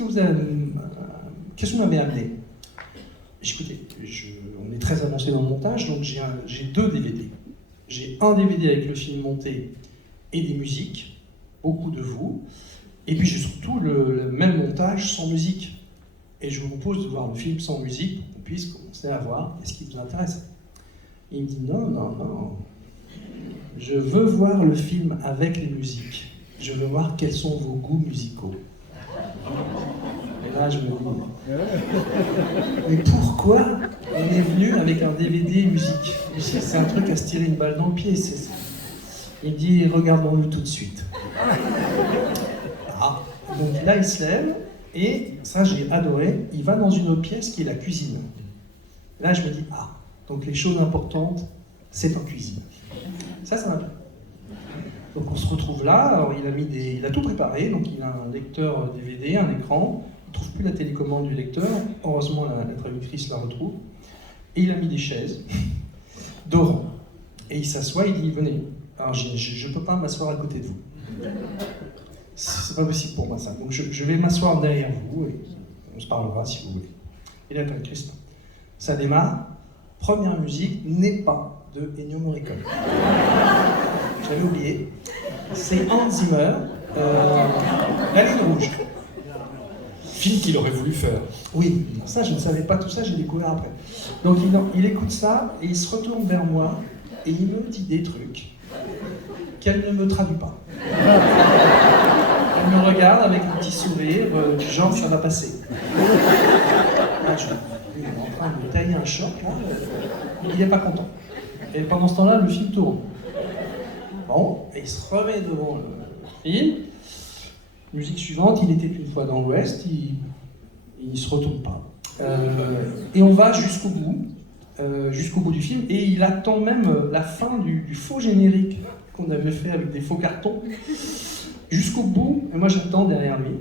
vous m'avez amené? Écoutez, on est très avancé dans le montage, donc j'ai 2 DVD. J'ai un DVD avec le film monté et des musiques, beaucoup de vous, et puis j'ai surtout le même montage sans musique. Et je vous propose de voir le film sans musique pour qu'on puisse commencer à voir ce qui vous intéresse. Et il me dit non, Je veux voir le film avec les musiques. Je veux voir quels sont vos goûts musicaux. Et là, je me dis, mais pourquoi on est venu avec un DVD musique? C'est un truc à se tirer une balle dans le pied. Il dit, regardons-le tout de suite. Ah. Donc là, il se lève, et ça, j'ai adoré, il va dans une autre pièce qui est la cuisine. Là, je me dis, ah, donc les choses importantes, c'est en cuisine. Ça m'a plu. Donc on se retrouve là, alors il a tout préparé, donc il a un lecteur DVD, un écran, il ne trouve plus la télécommande du lecteur, heureusement la traductrice la retrouve, et il a mis des chaises d'or. Et il s'assoit, il dit, venez, alors je ne peux pas m'asseoir à côté de vous. C'est pas possible pour moi ça, donc je vais m'asseoir derrière vous, et on se parlera si vous voulez. Et là, Christ, ça démarre, première musique n'est pas de Ennio Morricone. J'avais oublié. C'est Hans Zimmer, La ligne rouge. Film qu'il aurait voulu faire. Oui, ça je ne savais pas tout ça, j'ai découvert après. Donc il écoute ça et il se retourne vers moi et il me dit des trucs qu'elle ne me traduit pas. Elle me regarde avec un petit sourire, du genre ça va passer. Là, il est en train de me tailler un choc, là, il n'est pas content. Et pendant ce temps-là, le film tourne. Bon, et il se remet devant le film. Musique suivante, il était une fois dans l'Ouest, il ne se retourne pas. Et on va jusqu'au bout du film, et il attend même la fin du faux générique qu'on avait fait avec des faux cartons, jusqu'au bout, et moi j'attends derrière lui.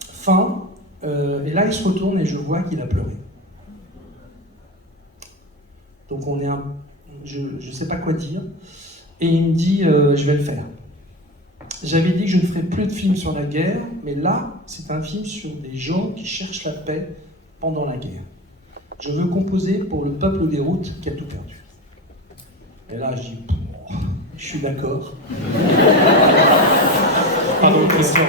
Fin, et là il se retourne et je vois qu'il a pleuré. Donc je ne sais pas quoi dire, et il me dit je vais le faire. J'avais dit que je ne ferais plus de films sur la guerre, mais là, c'est un film sur des gens qui cherchent la paix pendant la guerre. Je veux composer pour le peuple des routes qui a tout perdu. Et là, je dis, je suis d'accord. Pardon, Christian.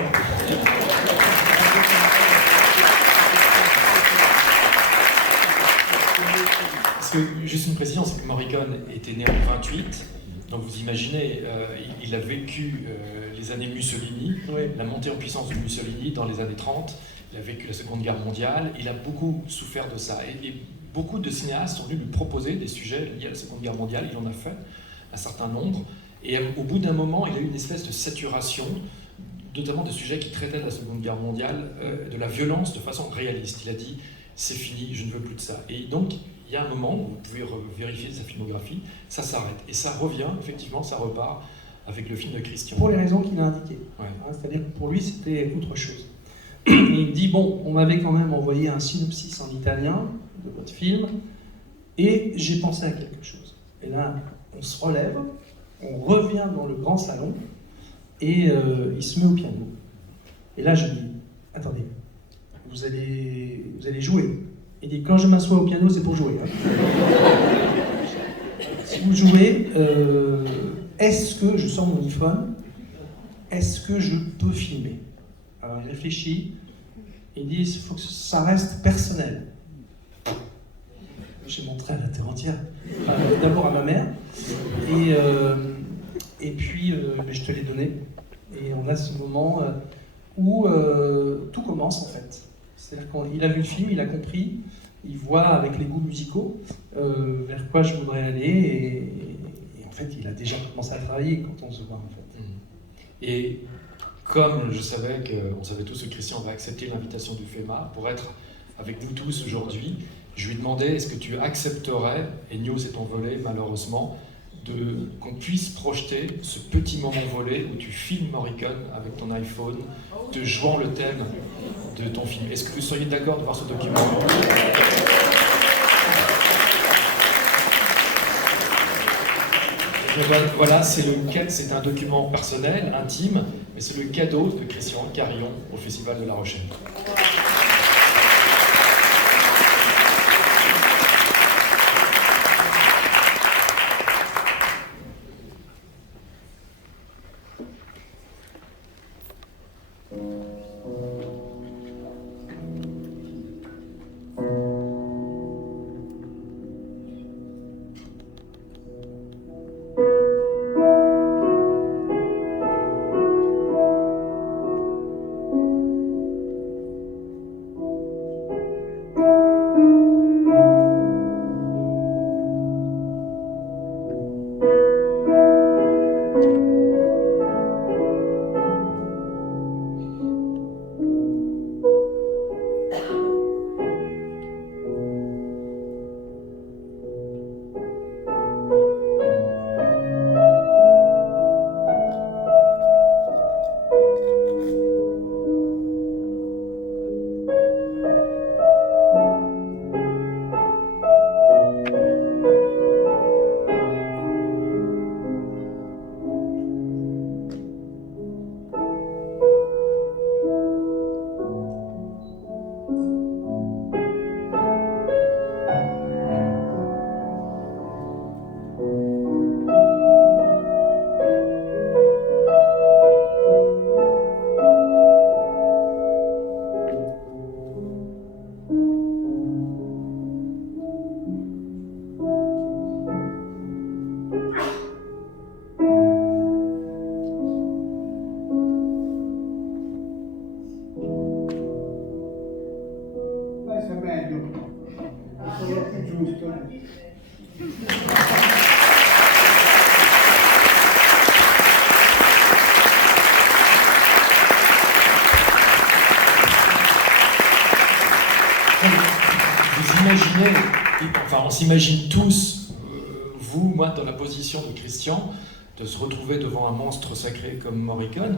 Parce que, juste une précision, c'est que Morricone était né en 28. Donc vous imaginez, il a vécu les années Mussolini, Oui. la montée en puissance de Mussolini dans les années 30, il a vécu la Seconde Guerre mondiale, il a beaucoup souffert de ça. Et beaucoup de cinéastes sont venus lui proposer des sujets liés à la Seconde Guerre mondiale, il en a fait un certain nombre. Et au bout d'un moment, il a eu une espèce de saturation, notamment de sujets qui traitaient de la Seconde Guerre mondiale, de la violence de façon réaliste. Il a dit, c'est fini, je ne veux plus de ça. Et donc, il y a un moment où vous pouvez vérifier sa filmographie, ça s'arrête. Et ça revient, effectivement, ça repart avec le film de Christian. Pour les raisons qu'il a indiquées. Ouais. C'est-à-dire que pour lui, c'était autre chose. Et il me dit, bon, on m'avait quand même envoyé un synopsis en italien de votre film, et j'ai pensé à quelque chose. Et là, on se relève, on revient dans le grand salon, et il se met au piano. Et là, je dis, attendez, vous allez jouer. Il dit, quand je m'assois au piano, c'est pour jouer. Hein. Si vous jouez, est-ce que, je sors mon iPhone, est-ce que je peux filmer? Alors il réfléchit, il dit, il faut que ça reste personnel. J'ai montré à la terre entière, d'abord à ma mère, et puis je te l'ai donné. Et on a ce moment où tout commence en fait. C'est-à-dire qu'il a vu le film, il a compris, il voit avec les goûts musicaux vers quoi je voudrais aller, et en fait il a déjà commencé à travailler quand on se voit en fait. Et comme je savais qu'on savait tous que Christian va accepter l'invitation du FEMA pour être avec vous tous aujourd'hui, je lui demandais est-ce que tu accepterais, Ennio s'est envolé malheureusement, qu'on puisse projeter ce petit moment volé où tu filmes Morricone avec ton iPhone, te jouant le thème de ton film. Est-ce que vous seriez d'accord de voir ce document? Voilà, c'est un document personnel, intime, mais c'est le cadeau de Christian Carillon au Festival de La Rochelle. giusto? Vous imaginez, enfin on s'imagine tous, vous, moi, dans la position de Christian, de se retrouver devant un monstre sacré comme Morricone.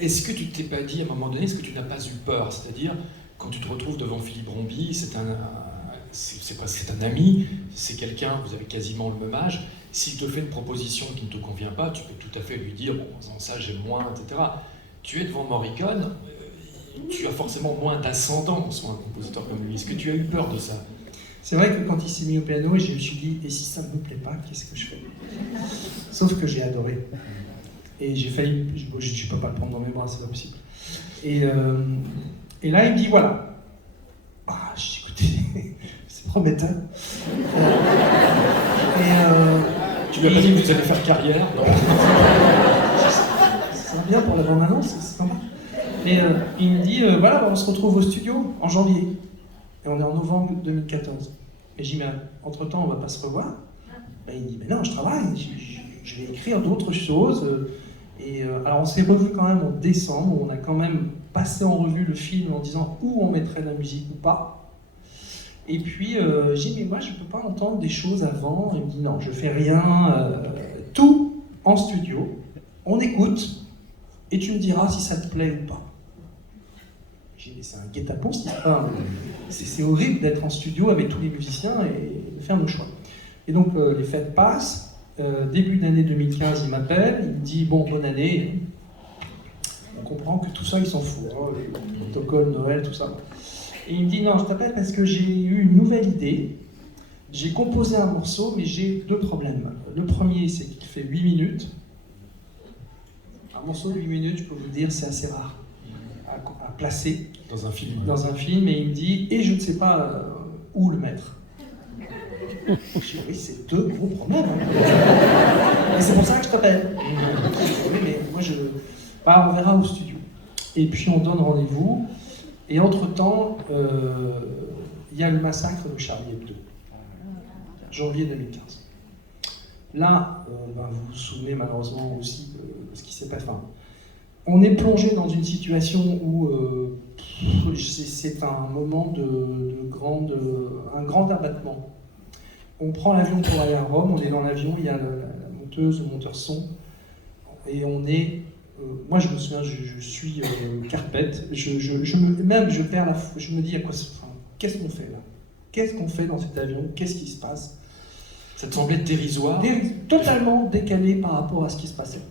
Est-ce que tu t'es pas dit à un moment donné, est-ce que tu n'as pas eu peur? C'est-à-dire, quand tu te retrouves devant Philippe Rombi, c'est un ami, c'est quelqu'un, vous avez quasiment le même âge. S'il te fait une proposition qui ne te convient pas, tu peux tout à fait lui dire, bon, ça j'aime moins, etc. Tu es devant Morricone, tu as forcément moins d'ascendant sur un compositeur comme lui. Est-ce que tu as eu peur de ça? C'est vrai que quand il s'est mis au piano, je me suis dit, et si ça ne me plaît pas, qu'est-ce que je fais? Sauf que j'ai adoré. Et j'ai failli, je ne peux pas le prendre dans mes bras, c'est pas possible. Et là, il me dit, voilà. Ah, je dis, écoutez, c'est prometteur. Tu lui as pas dit que vous allez faire carrière? Non. Ça va bien pour la bande-annonce, c'est sympa. Et il me dit, voilà, on se retrouve au studio en janvier. Et on est en novembre 2014. Et j'ai dit, mais entre-temps, on va pas se revoir. Et il dit, mais non, je travaille, je vais écrire d'autres choses. Alors on s'est revus quand même en décembre, où on a quand même passé en revue le film en disant où on mettrait la musique ou pas. Et puis j'ai dit, mais moi je peux pas entendre des choses avant. Il me dit, non, je fais rien, tout en studio, on écoute, et tu me diras si ça te plaît ou pas. J'ai dit, mais c'est un guet-apens, c'est horrible d'être en studio avec tous les musiciens et de faire nos choix. Et donc les fêtes passent. Début d'année 2015, il m'appelle, il me dit, bon, bonne année. On comprend que tout ça, il s'en fout, hein, le protocole, Noël, tout ça. Et il me dit, non, je t'appelle parce que j'ai eu une nouvelle idée. J'ai composé un morceau, mais j'ai deux problèmes. Le premier, c'est qu'il fait 8 minutes. Un morceau de 8 minutes, je peux vous dire, c'est assez rare à placer Dans un film. dans un film. Et il me dit, et je ne sais pas où le mettre. Je dis, oui, c'est deux gros problèmes. Hein. Et c'est pour ça que je t'appelle. Oui, mais moi, on verra au studio. Et puis, on donne rendez-vous. Et entre-temps, il y a le massacre de Charlie Hebdo. Janvier 2015. Là, vous vous souvenez malheureusement aussi de ce qui s'est passé. Enfin, on est plongé dans une situation où c'est un moment un grand abattement. On prend l'avion pour aller à Rome, on est dans l'avion, il y a la monteuse, le monteur son, et on est... moi je me souviens, je suis carpette, je perds la foi, je me dis qu'est-ce qu'on fait là? Qu'est-ce qu'on fait dans cet avion? Qu'est-ce qui se passe? Ça te semblait dérisoire? Totalement décalé par rapport à ce qui se passait.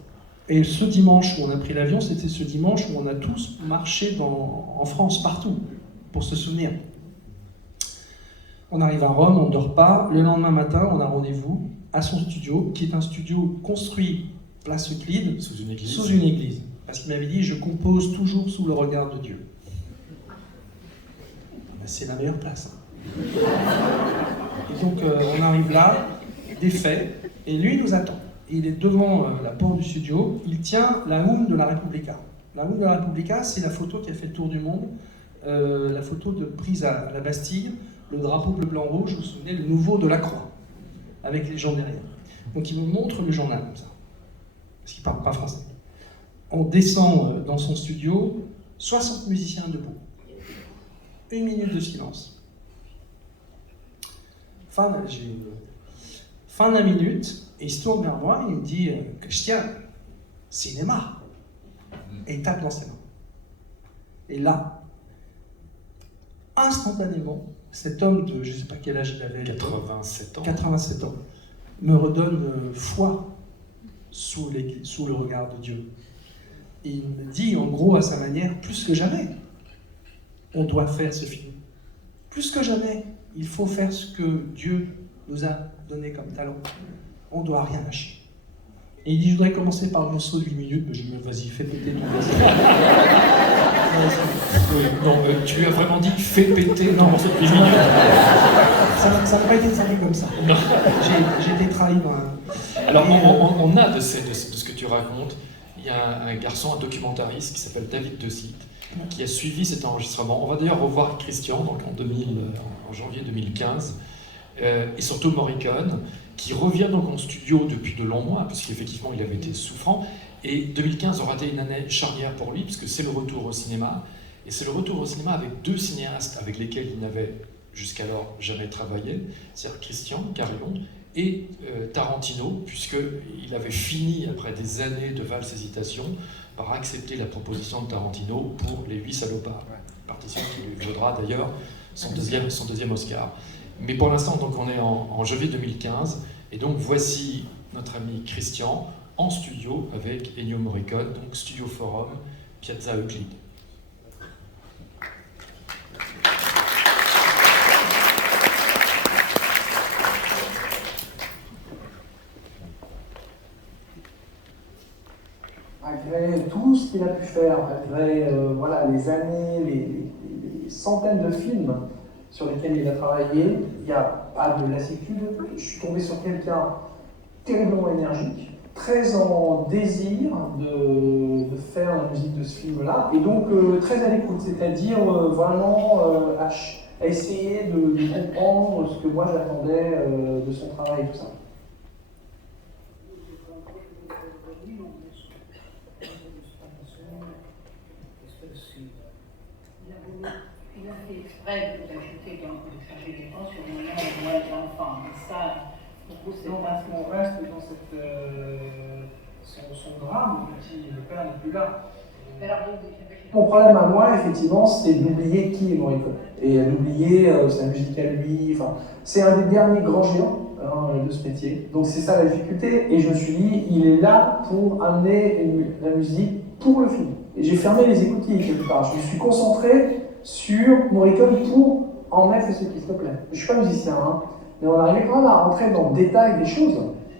Et ce dimanche où on a pris l'avion, c'était ce dimanche où on a tous marché en France, partout, pour se souvenir. On arrive à Rome, on ne dort pas. Le lendemain matin, on a rendez-vous à son studio, qui est un studio construit place Euclide, Sous une église. sous une église. Parce qu'il m'avait dit, je compose toujours sous le regard de Dieu. Ben, c'est la meilleure place. Hein. Et donc, on arrive là, défait, et lui, il nous attend. Et il est devant la porte du studio, il tient la houle de la Repubblica. La houle de la Repubblica, c'est la photo qui a fait le tour du monde, la photo prise à la Bastille, le drapeau bleu, blanc, rouge, vous vous souvenez, le nouveau de la croix, avec les gens derrière. Donc il me montre le journal comme ça, parce qu'il ne parle pas français. On descend dans son studio, 60 musiciens debout. 1 minute de silence. Fin de la minute, et il se tourne vers moi, et il me dit « Christian, cinéma !» Et il tape dans ses mains. Et là, instantanément, cet homme de, je ne sais pas quel âge il avait, 87 ans. 87 ans, me redonne foi sous le regard de Dieu. Et il me dit, en gros, à sa manière, plus que jamais, on doit faire ce film. Plus que jamais, il faut faire ce que Dieu nous a donné comme talent. On ne doit rien lâcher. Et il dit, je voudrais commencer par le morceau de 8 minutes. Mais je dis, vas-y, fais péter ton morceau. Non, tu lui as vraiment dit, fais péter ton morceau de 8 minutes. Ça n'a pas été traduit comme ça. J'ai été trahi dans un... Alors, on a de ce que tu racontes, il y a un garçon, un documentariste qui s'appelle David De Sitt, qui a suivi cet enregistrement. On va d'ailleurs revoir Christian donc en janvier 2015. et surtout Morricone, qui revient donc en studio depuis de longs mois, parce qu'effectivement il avait été souffrant, et 2015 aura été une année charnière pour lui, puisque c'est le retour au cinéma, et c'est le retour au cinéma avec 2 cinéastes avec lesquels il n'avait jusqu'alors jamais travaillé, c'est-à-dire Christian Carillon et Tarantino, puisqu'il avait fini, après des années de valses hésitations, par accepter la proposition de Tarantino pour Les 8 salopards, partition qui lui vaudra d'ailleurs son deuxième Oscar. Mais pour l'instant, donc, on est en janvier 2015, et donc voici notre ami Christian en studio avec Ennio Morricone, donc Studio Forum, Piazza Euclide. Malgré tout ce qu'il a pu faire, malgré voilà, les années, les centaines de films sur lesquels il a travaillé, il n'y a pas de lassitude. Je suis tombé sur quelqu'un terriblement énergique, très en désir de faire la musique de ce film-là, et donc très à l'écoute, c'est-à-dire vraiment à essayer de comprendre ce que moi j'attendais de son travail et tout ça. Il a fait exprès de ajouter de changer des temps sur le moment où moi j'étais enfant. Et ça, pour vous, c'est parce qu'on reste dans son drame, le père n'est plus là. Mon problème à moi, effectivement, c'était d'oublier qui est Morricone. Et d'oublier sa musique à lui. Enfin, c'est un des derniers grands géants de ce métier. Donc c'est ça la difficulté. Et je me suis dit, il est là pour amener la musique pour le film. Et j'ai fermé les écoutilles quelque part. Je me suis concentré sur Morricone pour en mettre ce qui se plaît. Je ne suis pas musicien, hein, mais on arrivait quand même à rentrer dans le détail des choses.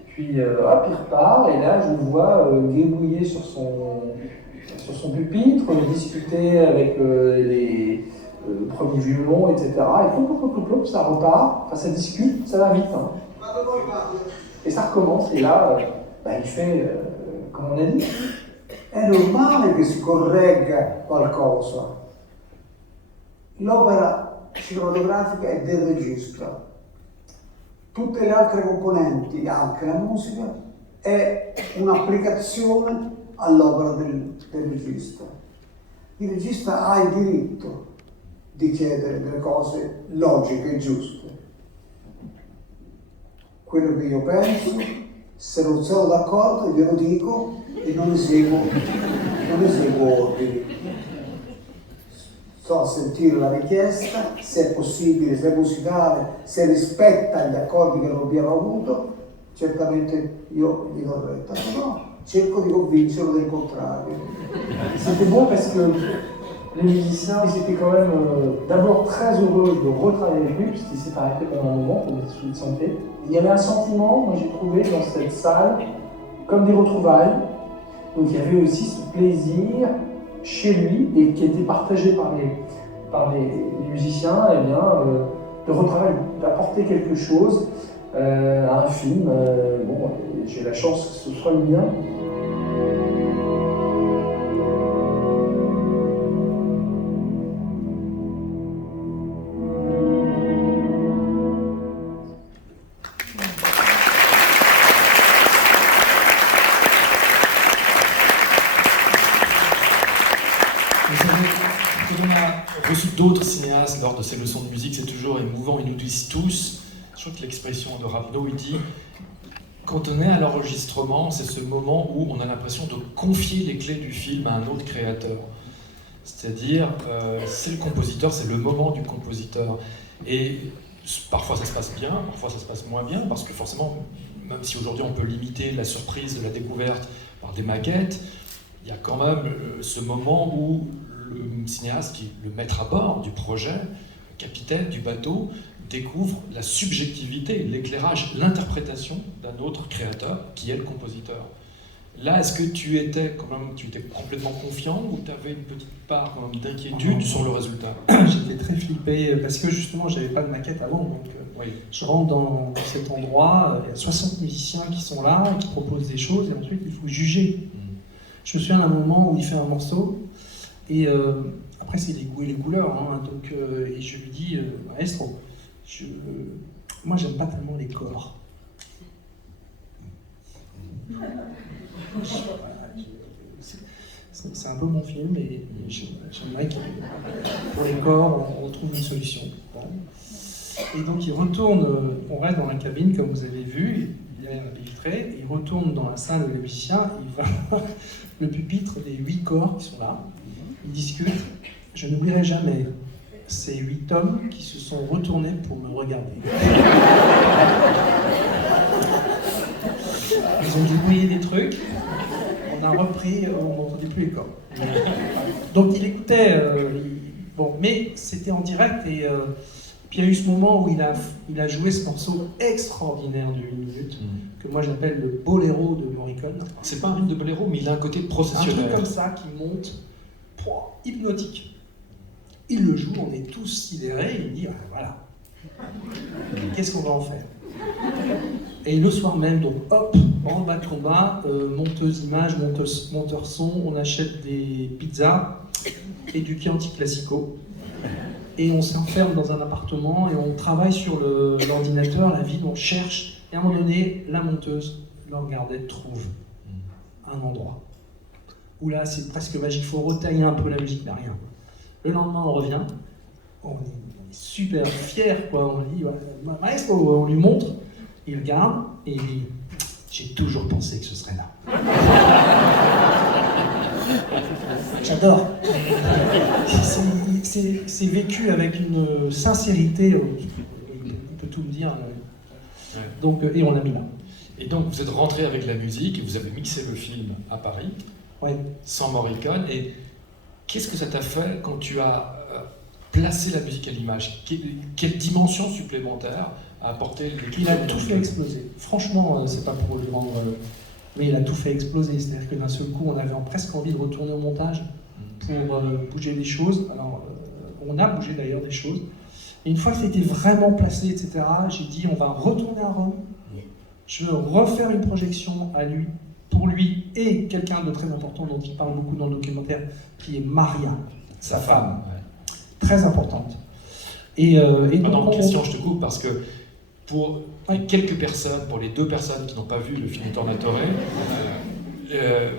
Puis hop, il repart, et là je le vois gribouiller sur son pupitre, discuter avec les premiers violons, etc. Et ça repart, enfin ça discute, ça va vite. Hein. Et ça recommence, et là, il fait, comme on a dit, è normale che si corregga qualcosa. L'opera cinematografica è del regista. Tutte le altre componenti, anche la musica, è un'applicazione all'opera del regista. Il regista ha il diritto di chiedere delle cose logiche e giuste. Quello che io penso, se non sono d'accordo glielo dico e non eseguo ordini. So sentire la richiesta, se è possibile, se è musicale, se rispetta gli accordi che non abbiamo avuto, certamente io gli do retta, se no cerco di convincerlo del contrario. C'était bon parce que les musiciens, ils étaient quand même d'abord très heureux de retravailler avec lui, puisqu'il s'est arrêté pendant un moment pour des soucis de santé. Il y avait un sentiment, moi j'ai trouvé dans cette salle, comme des retrouvailles. Donc il y avait aussi ce plaisir chez lui, et qui était partagé par les musiciens, eh bien, de retravailler, d'apporter quelque chose à un film. Bon, j'ai la chance que ce soit le mien. D'autres cinéastes lors de ces leçons de musique, c'est toujours émouvant. Ils nous disent tous, je crois que l'expression de Rapno, il dit, quand on est à l'enregistrement, c'est ce moment où on a l'impression de confier les clés du film à un autre créateur. C'est-à-dire, c'est le compositeur, c'est le moment du compositeur. Et parfois ça se passe bien, parfois ça se passe moins bien, parce que forcément, même si aujourd'hui on peut limiter la surprise de la découverte par des maquettes, il y a quand même ce moment où le cinéaste, qui est le maître à bord du projet, le capitaine du bateau, découvre la subjectivité, l'éclairage, l'interprétation d'un autre créateur qui est le compositeur. Là, est-ce que tu étais complètement confiant, ou tu avais une petite part d'inquiétude sur le résultat? J'étais très flippé parce que justement j'avais pas de maquette avant, donc oui. Je rentre dans cet endroit, il y a 60 musiciens qui sont là, qui proposent des choses, et ensuite il faut juger. Je me souviens d'un moment où il fait un morceau, et après c'est les goûts et les couleurs, hein, donc, et je lui dis, maestro, moi j'aime pas tellement les corps. C'est un peu mon film et j'aimerais que pour les corps on trouve une solution. Et donc il retourne, on reste dans la cabine comme vous avez vu, derrière la baie vitrée, il retourne dans la salle où les musiciens, il va voir le pupitre des 8 corps qui sont là, ils discutent. Je n'oublierai jamais ces 8 hommes qui se sont retournés pour me regarder. Ils ont dû brouiller des trucs, on a repris, on n'entendait plus les corps. Donc il écoutait, bon, mais c'était en direct et puis il y a eu ce moment où il a joué ce morceau extraordinaire de 1 minute, que moi j'appelle le boléro de Morricone. C'est pas un rythme de boléro, mais il a un côté processionnel. Un truc comme ça qui monte, hypnotique. Il le joue, on est tous sidérés, il dit, ah, voilà, qu'est-ce qu'on va en faire? Et le soir même, donc hop, en bas de combat, monteuse image, monteur son, on achète des pizzas et du Chianti Classico. Et on s'enferme dans un appartement et on travaille sur l'ordinateur, la ville, on cherche. Et à un moment donné, la monteuse, Laure Gardet, trouve un endroit où là, c'est presque magique. Il faut retailler un peu la musique, mais rien. Le lendemain, on revient. On est super fiers, quoi. On dit, maestro, on lui montre. Il regarde et il dit, j'ai toujours pensé que ce serait là. J'adore. C'est vécu avec une sincérité, on peut tout me dire. Donc, et on l'a mis là. Et donc vous êtes rentré avec la musique et vous avez mixé le film à Paris, sans Morricone. Et qu'est-ce que ça t'a fait quand tu as placé la musique à l'image? Quelle dimension supplémentaire a apporté l'écriture? Il a tout fait exploser. Franchement, c'est pas pour lui rendre... mais il a tout fait exploser. C'est-à-dire que d'un seul coup, on avait presque envie de retourner au montage pour bouger des choses. Alors, on a bougé d'ailleurs des choses. Et une fois que c'était vraiment placé, etc., j'ai dit, on va retourner à Rome. Je veux refaire une projection à lui, pour lui et quelqu'un de très important dont il parle beaucoup dans le documentaire, qui est Maria, sa femme. Très importante. Pardon, Christian, je te coupe parce que pour quelques personnes, pour les 2 personnes qui n'ont pas vu le film Tornatore,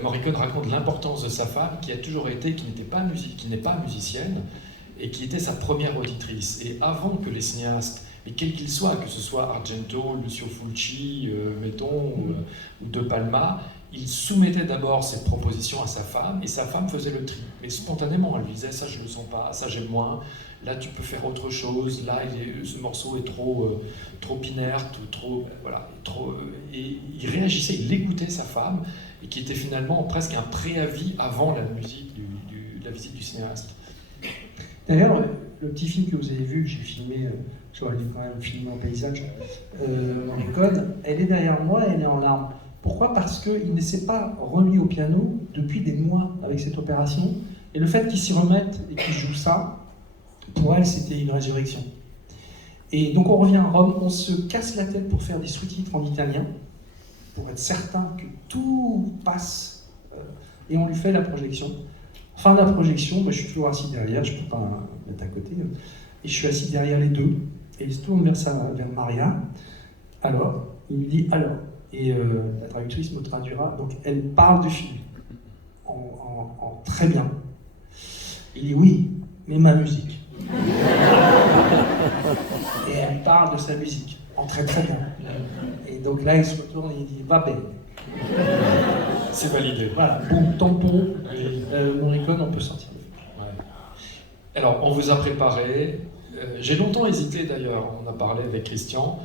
Morricone raconte l'importance de sa femme qui a toujours été, qui n'est pas musicienne et qui était sa première auditrice. Et avant que les cinéastes, et quels qu'ils soient, que ce soit Argento, Lucio Fulci, mettons, ou De Palma, ils soumettaient d'abord cette proposition à sa femme, et sa femme faisait le tri. Mais spontanément, elle lui disait, ça je ne le sens pas, ça j'aime moins, là tu peux faire autre chose, là ce morceau est trop inerte, voilà, et il réagissait, il écoutait sa femme, et qui était finalement presque un préavis avant la musique de la visite du cinéaste. D'ailleurs, le petit film que vous avez vu, j'ai filmé, je dois quand même filmer en paysage, Morricone, elle est derrière moi et elle est en larmes. Pourquoi? Parce qu'il ne s'est pas remis au piano depuis des mois avec cette opération. Et le fait qu'il s'y remette et qu'il joue ça, pour elle, c'était une résurrection. Et donc on revient à Rome, on se casse la tête pour faire des sous-titres en italien, pour être certain que tout passe, et on lui fait la projection. Fin de la projection, moi, je suis toujours assis derrière, je ne peux pas mettre à côté, et je suis assis derrière les 2, et il se tourne vers Maria. Alors, il me dit alors, et la traductrice me traduira, donc elle parle du film, en très bien. Il dit oui, mais ma musique. Et elle parle de sa musique, en très très bien. Et donc là, il se retourne et il dit va bene. C'est validé. Voilà, boum, tampon, Morricone, on peut sortir. Ouais. Alors, on vous a préparé, j'ai longtemps hésité d'ailleurs, on a parlé avec Christian,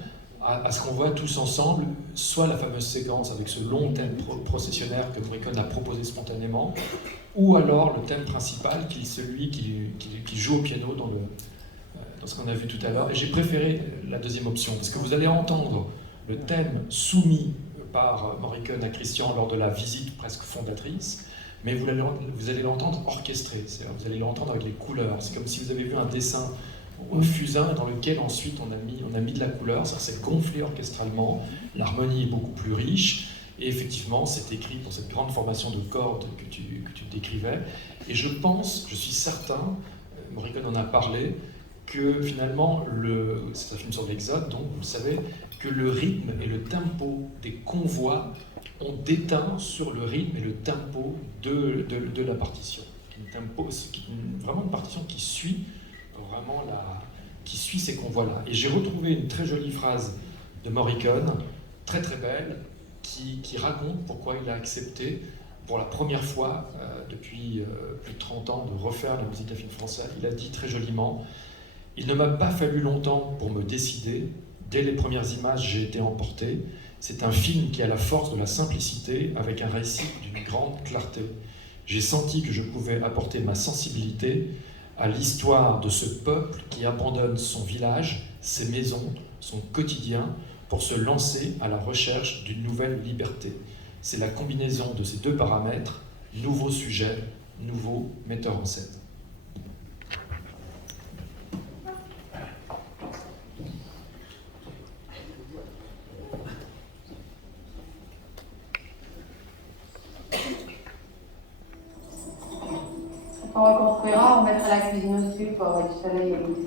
à ce qu'on voit tous ensemble, soit la fameuse séquence avec ce long thème processionnaire que Morricone a proposé spontanément, ou alors le thème principal, qui est celui qui joue au piano dans ce qu'on a vu tout à l'heure. Et j'ai préféré la deuxième option, parce que vous allez entendre le thème soumis par Morricone à Christian lors de la visite presque fondatrice, mais vous allez l'entendre orchestré, c'est-à-dire vous allez l'entendre avec les couleurs. C'est comme si vous avez vu un dessin au fusain dans lequel ensuite on a mis de la couleur, ça s'est gonflé orchestralement, l'harmonie est beaucoup plus riche, et effectivement c'est écrit pour cette grande formation de cordes que tu décrivais, et je suis certain, Morricone en a parlé, que finalement, c'est un film sur l'Exode, donc vous le savez, que le rythme et le tempo des convois ont déteint sur le rythme et le tempo de la partition. Vraiment une partition qui suit vraiment qui suit ces convois-là. Et j'ai retrouvé une très jolie phrase de Morricone, très très belle, qui raconte pourquoi il a accepté pour la première fois depuis plus de 30 ans de refaire la musique d'un film français. Il a dit très joliment: « Il ne m'a pas fallu longtemps pour me décider. Dès les premières images, j'ai été emporté. C'est un film qui a la force de la simplicité avec un récit d'une grande clarté. J'ai senti que je pouvais apporter ma sensibilité à l'histoire de ce peuple qui abandonne son village, ses maisons, son quotidien, pour se lancer à la recherche d'une nouvelle liberté. C'est la combinaison de ces deux paramètres, nouveau sujet, nouveau metteur en scène. » On reconstruira, on mettra la cuisine au-dessus pour avoir du soleil et l'eau.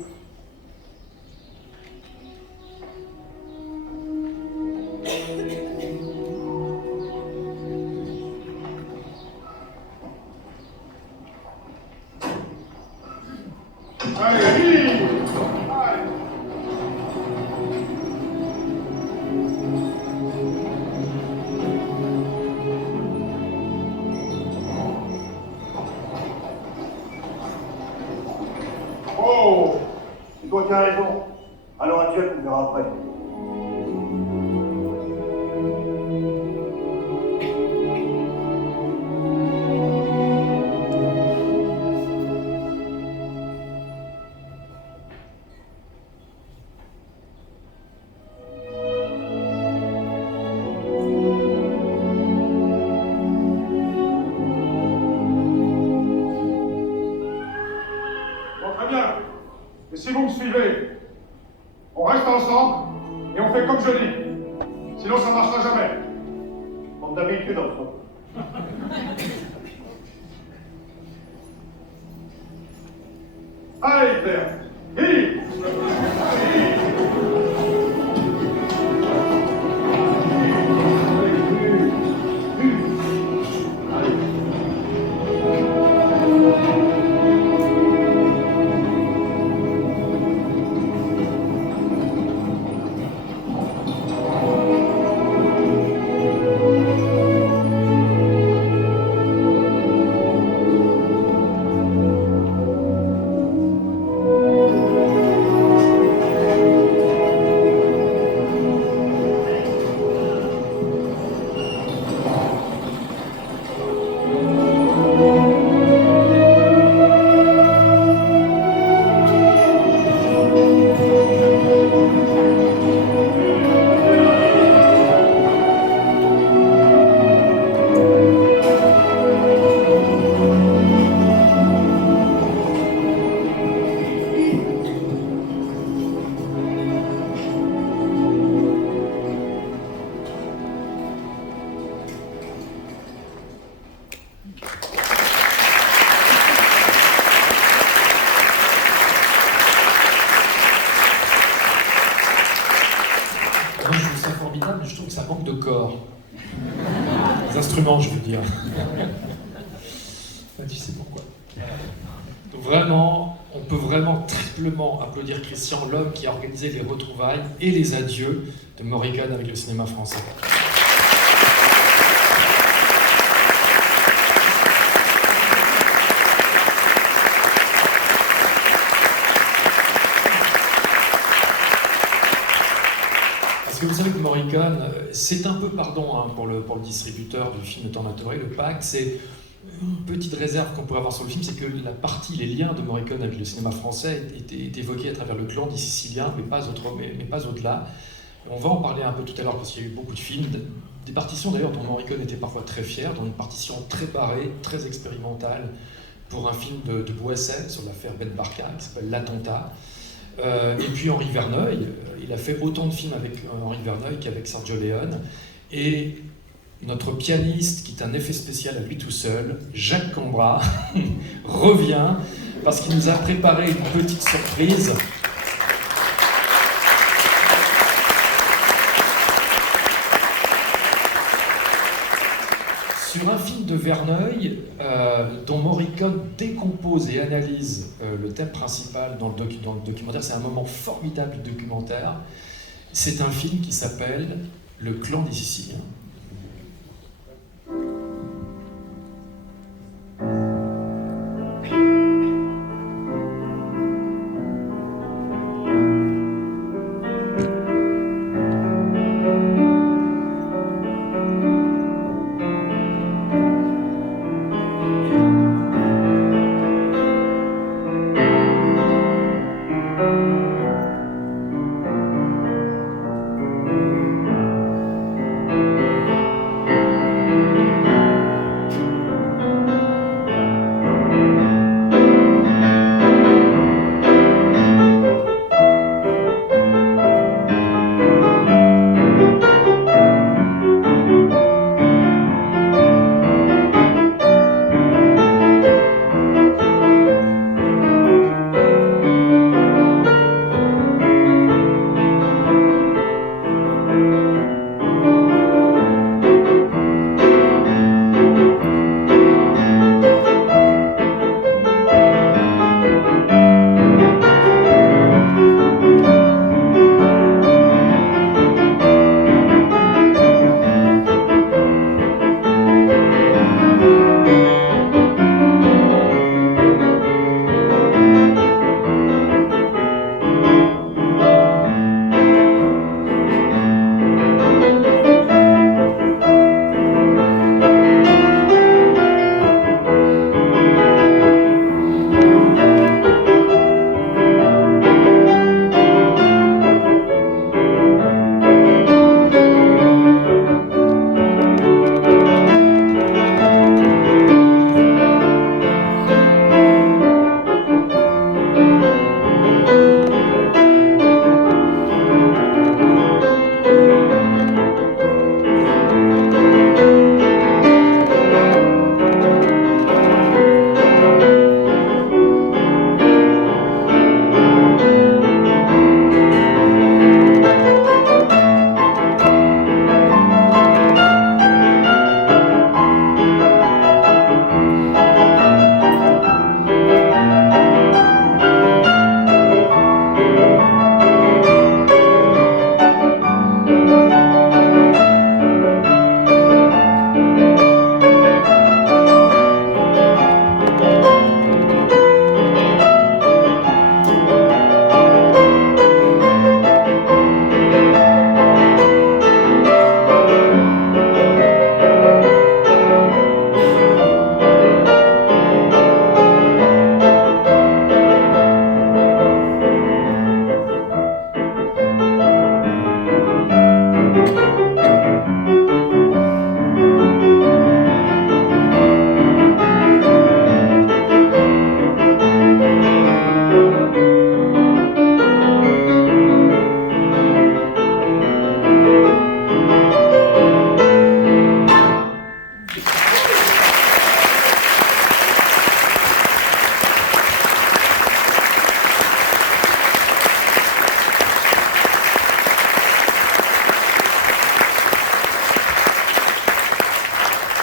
Oh, c'est toi qui as raison. Alors adieu, on verra après. Et si vous me suivez, on reste ensemble et on fait comme je dis. Sinon, ça ne marchera jamais. Comme d'habitude, entre. Allez, Claire, vive! Je trouve que ça manque de corps. Les instruments, je veux dire. Tu sais pourquoi. Donc vraiment, on peut vraiment triplement applaudir Christian, l'homme qui a organisé les retrouvailles et les adieux de Morricone avec le cinéma français. Parce que vous savez que Morricone, c'est un peu, pardon pour le distributeur du film de Tornatore, le PAC, c'est une petite réserve qu'on pourrait avoir sur le film, c'est que la partie, les liens de Morricone avec le cinéma français est évoqué à travers le clan des Siciliens, mais pas au-delà. On va en parler un peu tout à l'heure parce qu'il y a eu beaucoup de films, des partitions d'ailleurs dont Morricone était parfois très fier, dans une partition très barrée, très expérimentale, pour un film de Boisset sur l'affaire Ben Barka, qui s'appelle L'Attentat. Et puis Henri Verneuil, il a fait autant de films avec Henri Verneuil qu'avec Sergio Leone. Et notre pianiste, qui est un effet spécial à lui tout seul, Jacques Cambra, revient parce qu'il nous a préparé une petite surprise. Sur un film de Verneuil, dont Morricone décompose et analyse le thème principal dans le documentaire, c'est un moment formidable du documentaire. C'est un film qui s'appelle Le Clan des Siciliens.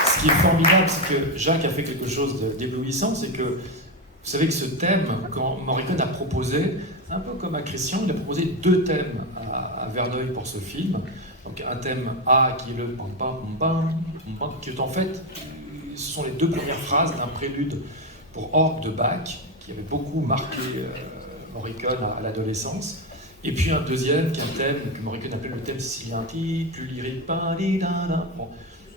Ce qui est formidable, c'est que Jacques a fait quelque chose d'éblouissant, c'est que vous savez que ce thème, quand Morricone a proposé, un peu comme à Christian, il a proposé deux thèmes à Verneuil pour ce film. Donc un thème A qui est le pam pam pam pam, qui est en fait, ce sont les deux premières phrases d'un prélude pour orgue de Bach, qui avait beaucoup marqué Morricone à l'adolescence. Et puis un deuxième qui est un thème que Morricone appelait le thème sicilien, plus lyrique, bon.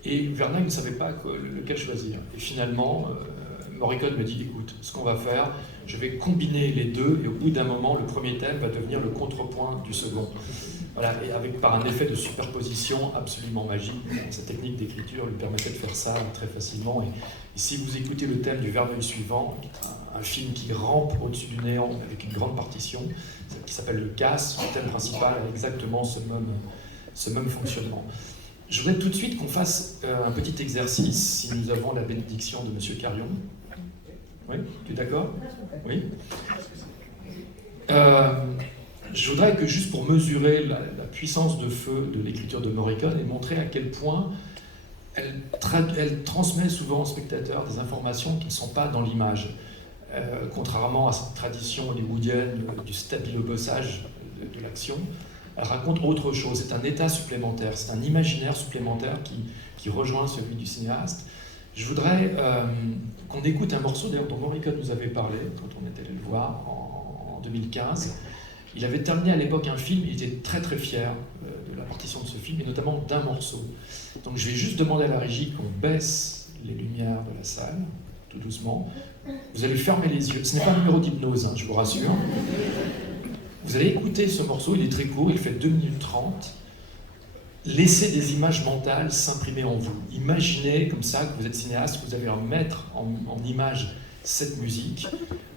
Et Verneuil ne savait pas lequel choisir. Et finalement, Morricone me dit, écoute, ce qu'on va faire, je vais combiner les deux, et au bout d'un moment, le premier thème va devenir le contrepoint du second. Voilà, et par un effet de superposition absolument magique. Sa technique d'écriture lui permettait de faire ça très facilement. Et si vous écoutez le thème du Verneuil suivant, un film qui rampe au-dessus du néant avec une grande partition, qui s'appelle Le Casse, le thème principal a exactement ce même fonctionnement. Je voudrais tout de suite qu'on fasse un petit exercice, si nous avons la bénédiction de M. Carion. Oui, tu es d'accord? Oui. Je voudrais que, juste pour mesurer la puissance de feu de l'écriture de Morricone et montrer à quel point elle transmet souvent au spectateur des informations qui ne sont pas dans l'image. Contrairement à cette tradition hollywoodienne du stabilo-bossage de l'action, elle raconte autre chose. C'est un état supplémentaire, c'est un imaginaire supplémentaire qui rejoint celui du cinéaste. Je voudrais qu'on écoute un morceau d'ailleurs dont Morricone nous avait parlé quand on était allé le voir en 2015. Il avait terminé à l'époque un film, il était très très fier de la partition de ce film, et notamment d'un morceau. Donc je vais juste demander à la régie qu'on baisse les lumières de la salle, tout doucement. Vous allez fermer les yeux. Ce n'est pas un numéro d'hypnose, hein, je vous rassure. Vous allez écouter ce morceau, il est très court, il fait 2 minutes 30. Laissez des images mentales s'imprimer en vous. Imaginez comme ça que vous êtes cinéaste, que vous allez remettre en image cette musique.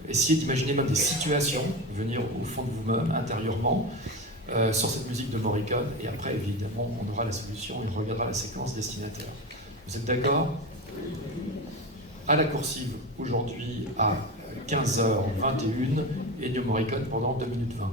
Essayez d'imaginer même des situations venir au fond de vous-même, intérieurement, sur cette musique de Morricone. Et après, évidemment, on aura la solution et on regardera la séquence destinataire. Vous êtes d'accord? À la coursive, aujourd'hui, à 15h21, Ennio Morricone pendant 2 minutes 20.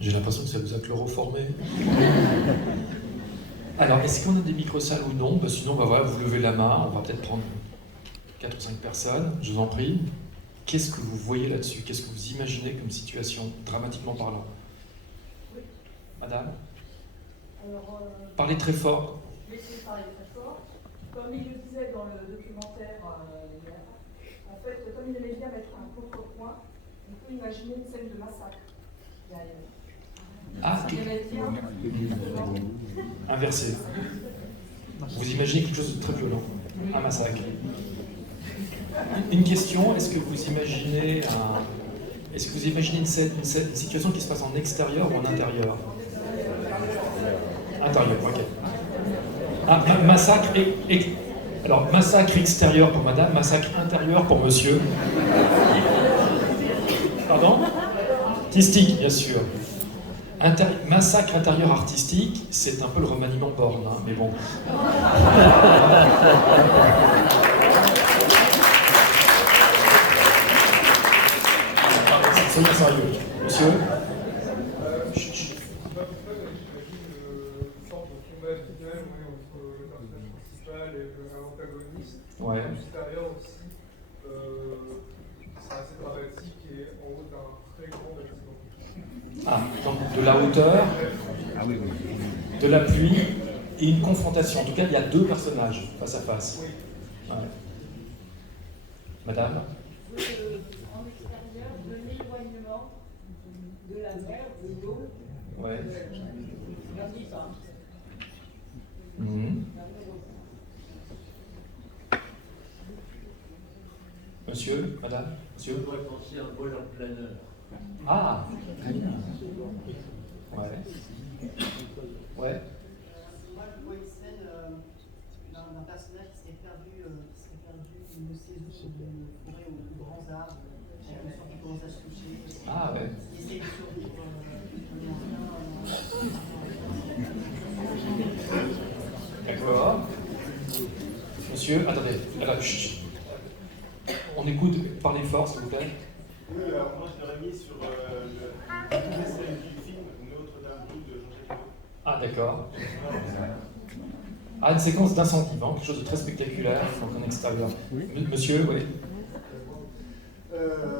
J'ai l'impression que ça vous a chloroformé. Alors, est-ce qu'on a des micro-salles ou non? Sinon, voilà, vous levez la main, on va peut-être prendre 4 ou 5 personnes, je vous en prie. Qu'est-ce que vous voyez là-dessus? Qu'est-ce que vous imaginez comme situation, dramatiquement parlant? Oui. Madame? Alors, parlez très fort. Je vais essayer de parler très fort. Comme il le disait dans le documentaire hier, en fait, comme il aimait bien mettre un contrepoint, on peut imaginer une scène de massacre derrière. Ah, inversé. Vous imaginez quelque chose de très violent, un massacre. Une question, est-ce que vous imaginez une situation qui se passe en extérieur ou en intérieur? Intérieur, ok. Ah, massacre alors, massacre extérieur pour madame, massacre intérieur pour monsieur. Pardon? Artistique, bien sûr. Massacre intérieur artistique, c'est un peu le remaniement Borne, hein, mais bon. Soyez sérieux. Monsieur? protagoniste. Ouais. L'extérieur aussi, c'est assez dramatique et en haut d'un très grand bâtiment. Ah, donc de la hauteur, de la pluie et une confrontation. En tout cas, il y a deux personnages face à face. Ouais. Madame? En extérieur, de l'éloignement de la mer, de l'eau. Ouais. Monsieur, madame, monsieur. Je voudrais penser à un vol en planeur. Ah, très bien. Ouais. Ouais. Moi, je vois une scène d'un personnage qui serait perdu une de ces eaux de forêt aux grands arbres, avec le sang qui commence à se toucher. Ah, ouais. Qui essaie de survivre. D'accord. Monsieur, attendez, chut. On écoute, parlez fort s'il vous plaît. Oui, alors moi je l'aurais mis sur la scène du film Notre-Dame Blue de Jean-Jacques Hano. Ah, d'accord. Ah, une séquence d'incendie, quelque chose de très spectaculaire, donc en extérieur. Oui. Monsieur, oui.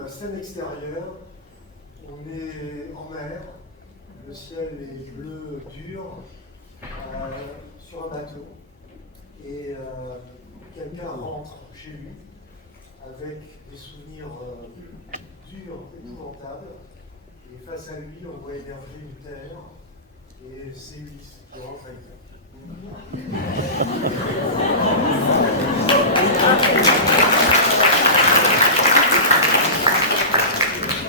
Scène extérieure, on est en mer, le ciel est bleu dur, sur un bateau, et quelqu'un rentre chez lui avec des souvenirs durs, épouvantables, et face à lui, on voit émerger une terre, et c'est Ulysse qui rentre avec elle.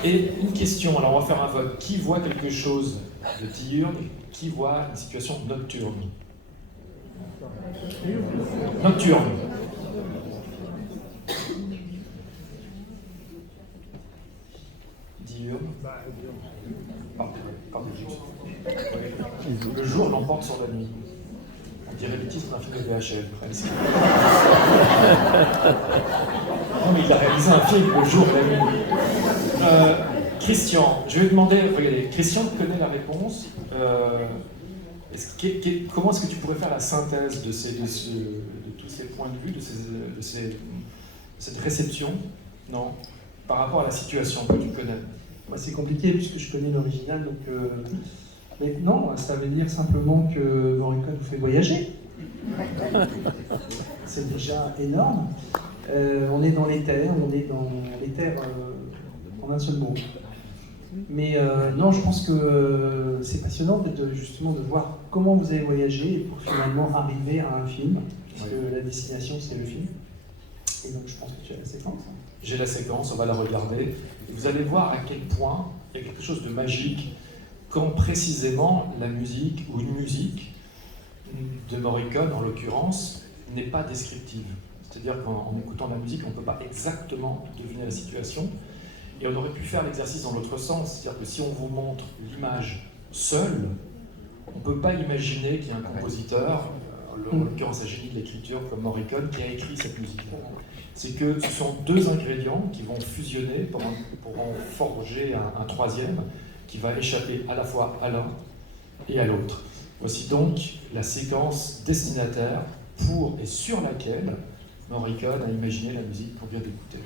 Et une question, alors on va faire un vote. Qui voit quelque chose de diurne et qui voit une situation nocturne? Nocturne. Diurne. Le jour l'emporte sur la nuit. On dirait le titre d'un film de VHL, presque. Non, mais il a réalisé un film le jour, la nuit. Christian, je vais demander, regardez, Christian connaît la réponse. Comment est-ce que tu pourrais faire la synthèse de tous ces points de vue, de cette réception, non, par rapport à la situation que tu connais? Moi, c'est compliqué puisque je connais l'original, donc. Mais non, ça veut dire simplement que Morricone nous fait voyager. C'est déjà énorme. On est dans l'éther, en un seul mot. Mais non, je pense que c'est passionnant justement de voir comment vous avez voyagé pour finalement arriver à un film, puisque la destination c'est le film. Et donc je pense que tu as la séquence. J'ai la séquence, on va la regarder. Et vous allez voir à quel point il y a quelque chose de magique quand précisément la musique, ou une musique de Morricone en l'occurrence, n'est pas descriptive. C'est-à-dire qu'en écoutant la musique, on ne peut pas exactement deviner la situation. Et on aurait pu faire l'exercice dans l'autre sens, c'est-à-dire que si on vous montre l'image seule, on ne peut pas imaginer qu'il y a un compositeur, en l'occurrence un génie de l'écriture comme Morricone, qui a écrit cette musique. C'est que ce sont deux ingrédients qui vont fusionner pour en forger un troisième qui va échapper à la fois à l'un et à l'autre. Voici donc la séquence destinataire pour et sur laquelle Morricone a imaginé la musique qu'on vient d'écouter.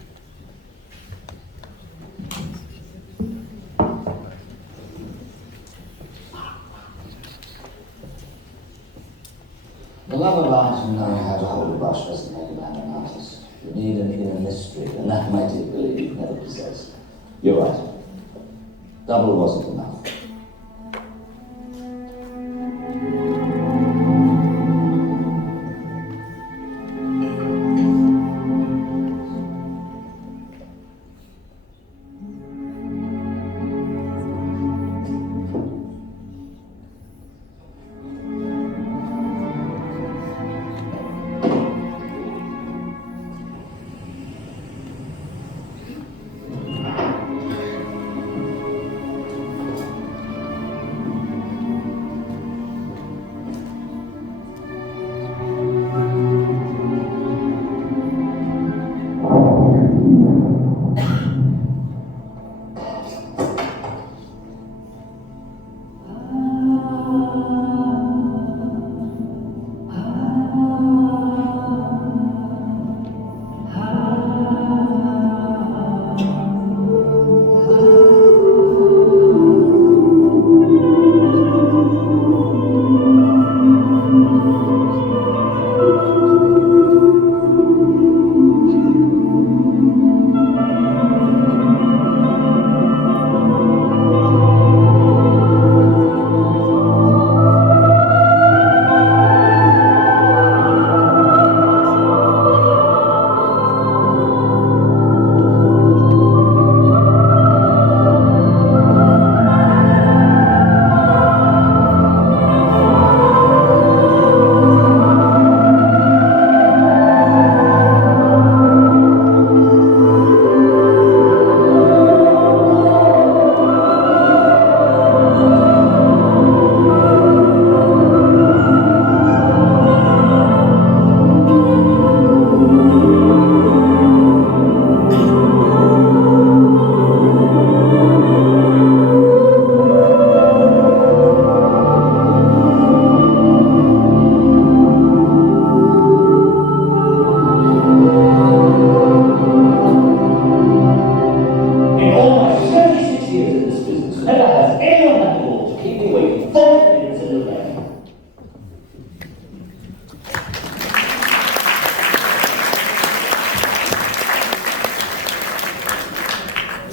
The love of art and knowing how to hold a brush doesn't make a man an artist. You need an inner mystery, and that mighty ability you've never possessed. You're right. Double wasn't enough.